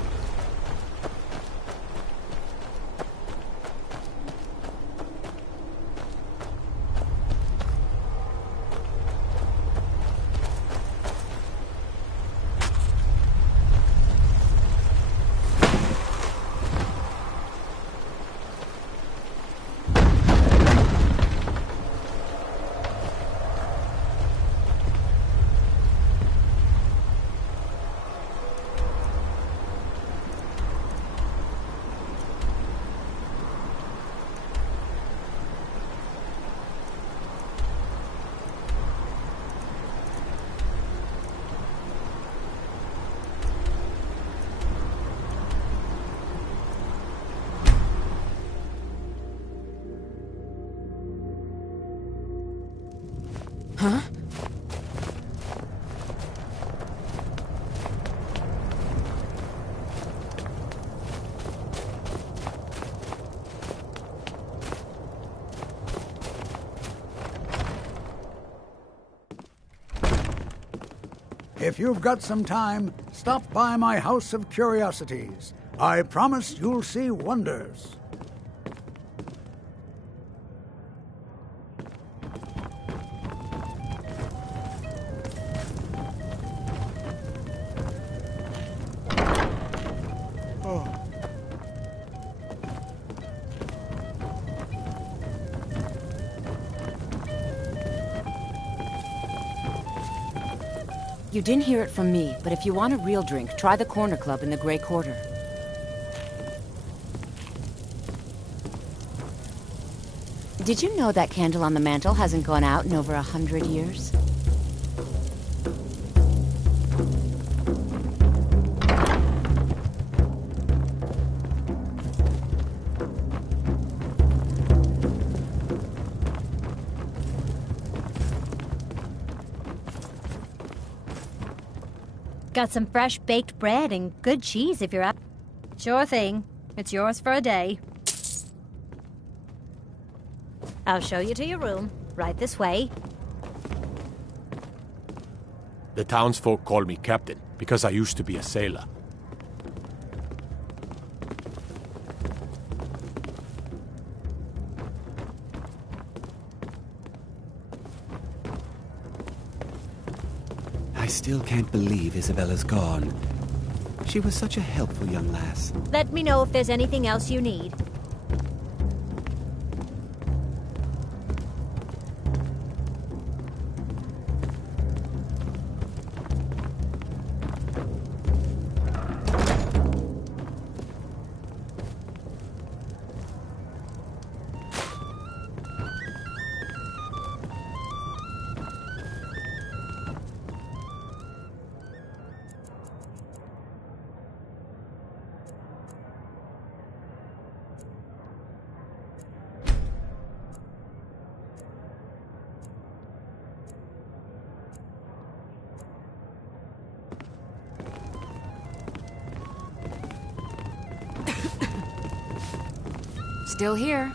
Huh? If you've got some time, stop by my House of Curiosities. I promise you'll see wonders. You didn't hear it from me, but if you want a real drink, try the Corner Club in the Grey Quarter. Did you know that candle on the mantel hasn't gone out in over 100 years? Got some fresh baked bread and good cheese if you're up. Sure thing. It's yours for a day. I'll show you to your room. Right this way. The townsfolk call me captain because I used to be a sailor. I still can't believe Isabella's gone. She was such a helpful young lass. Let me know if there's anything else you need. Still here.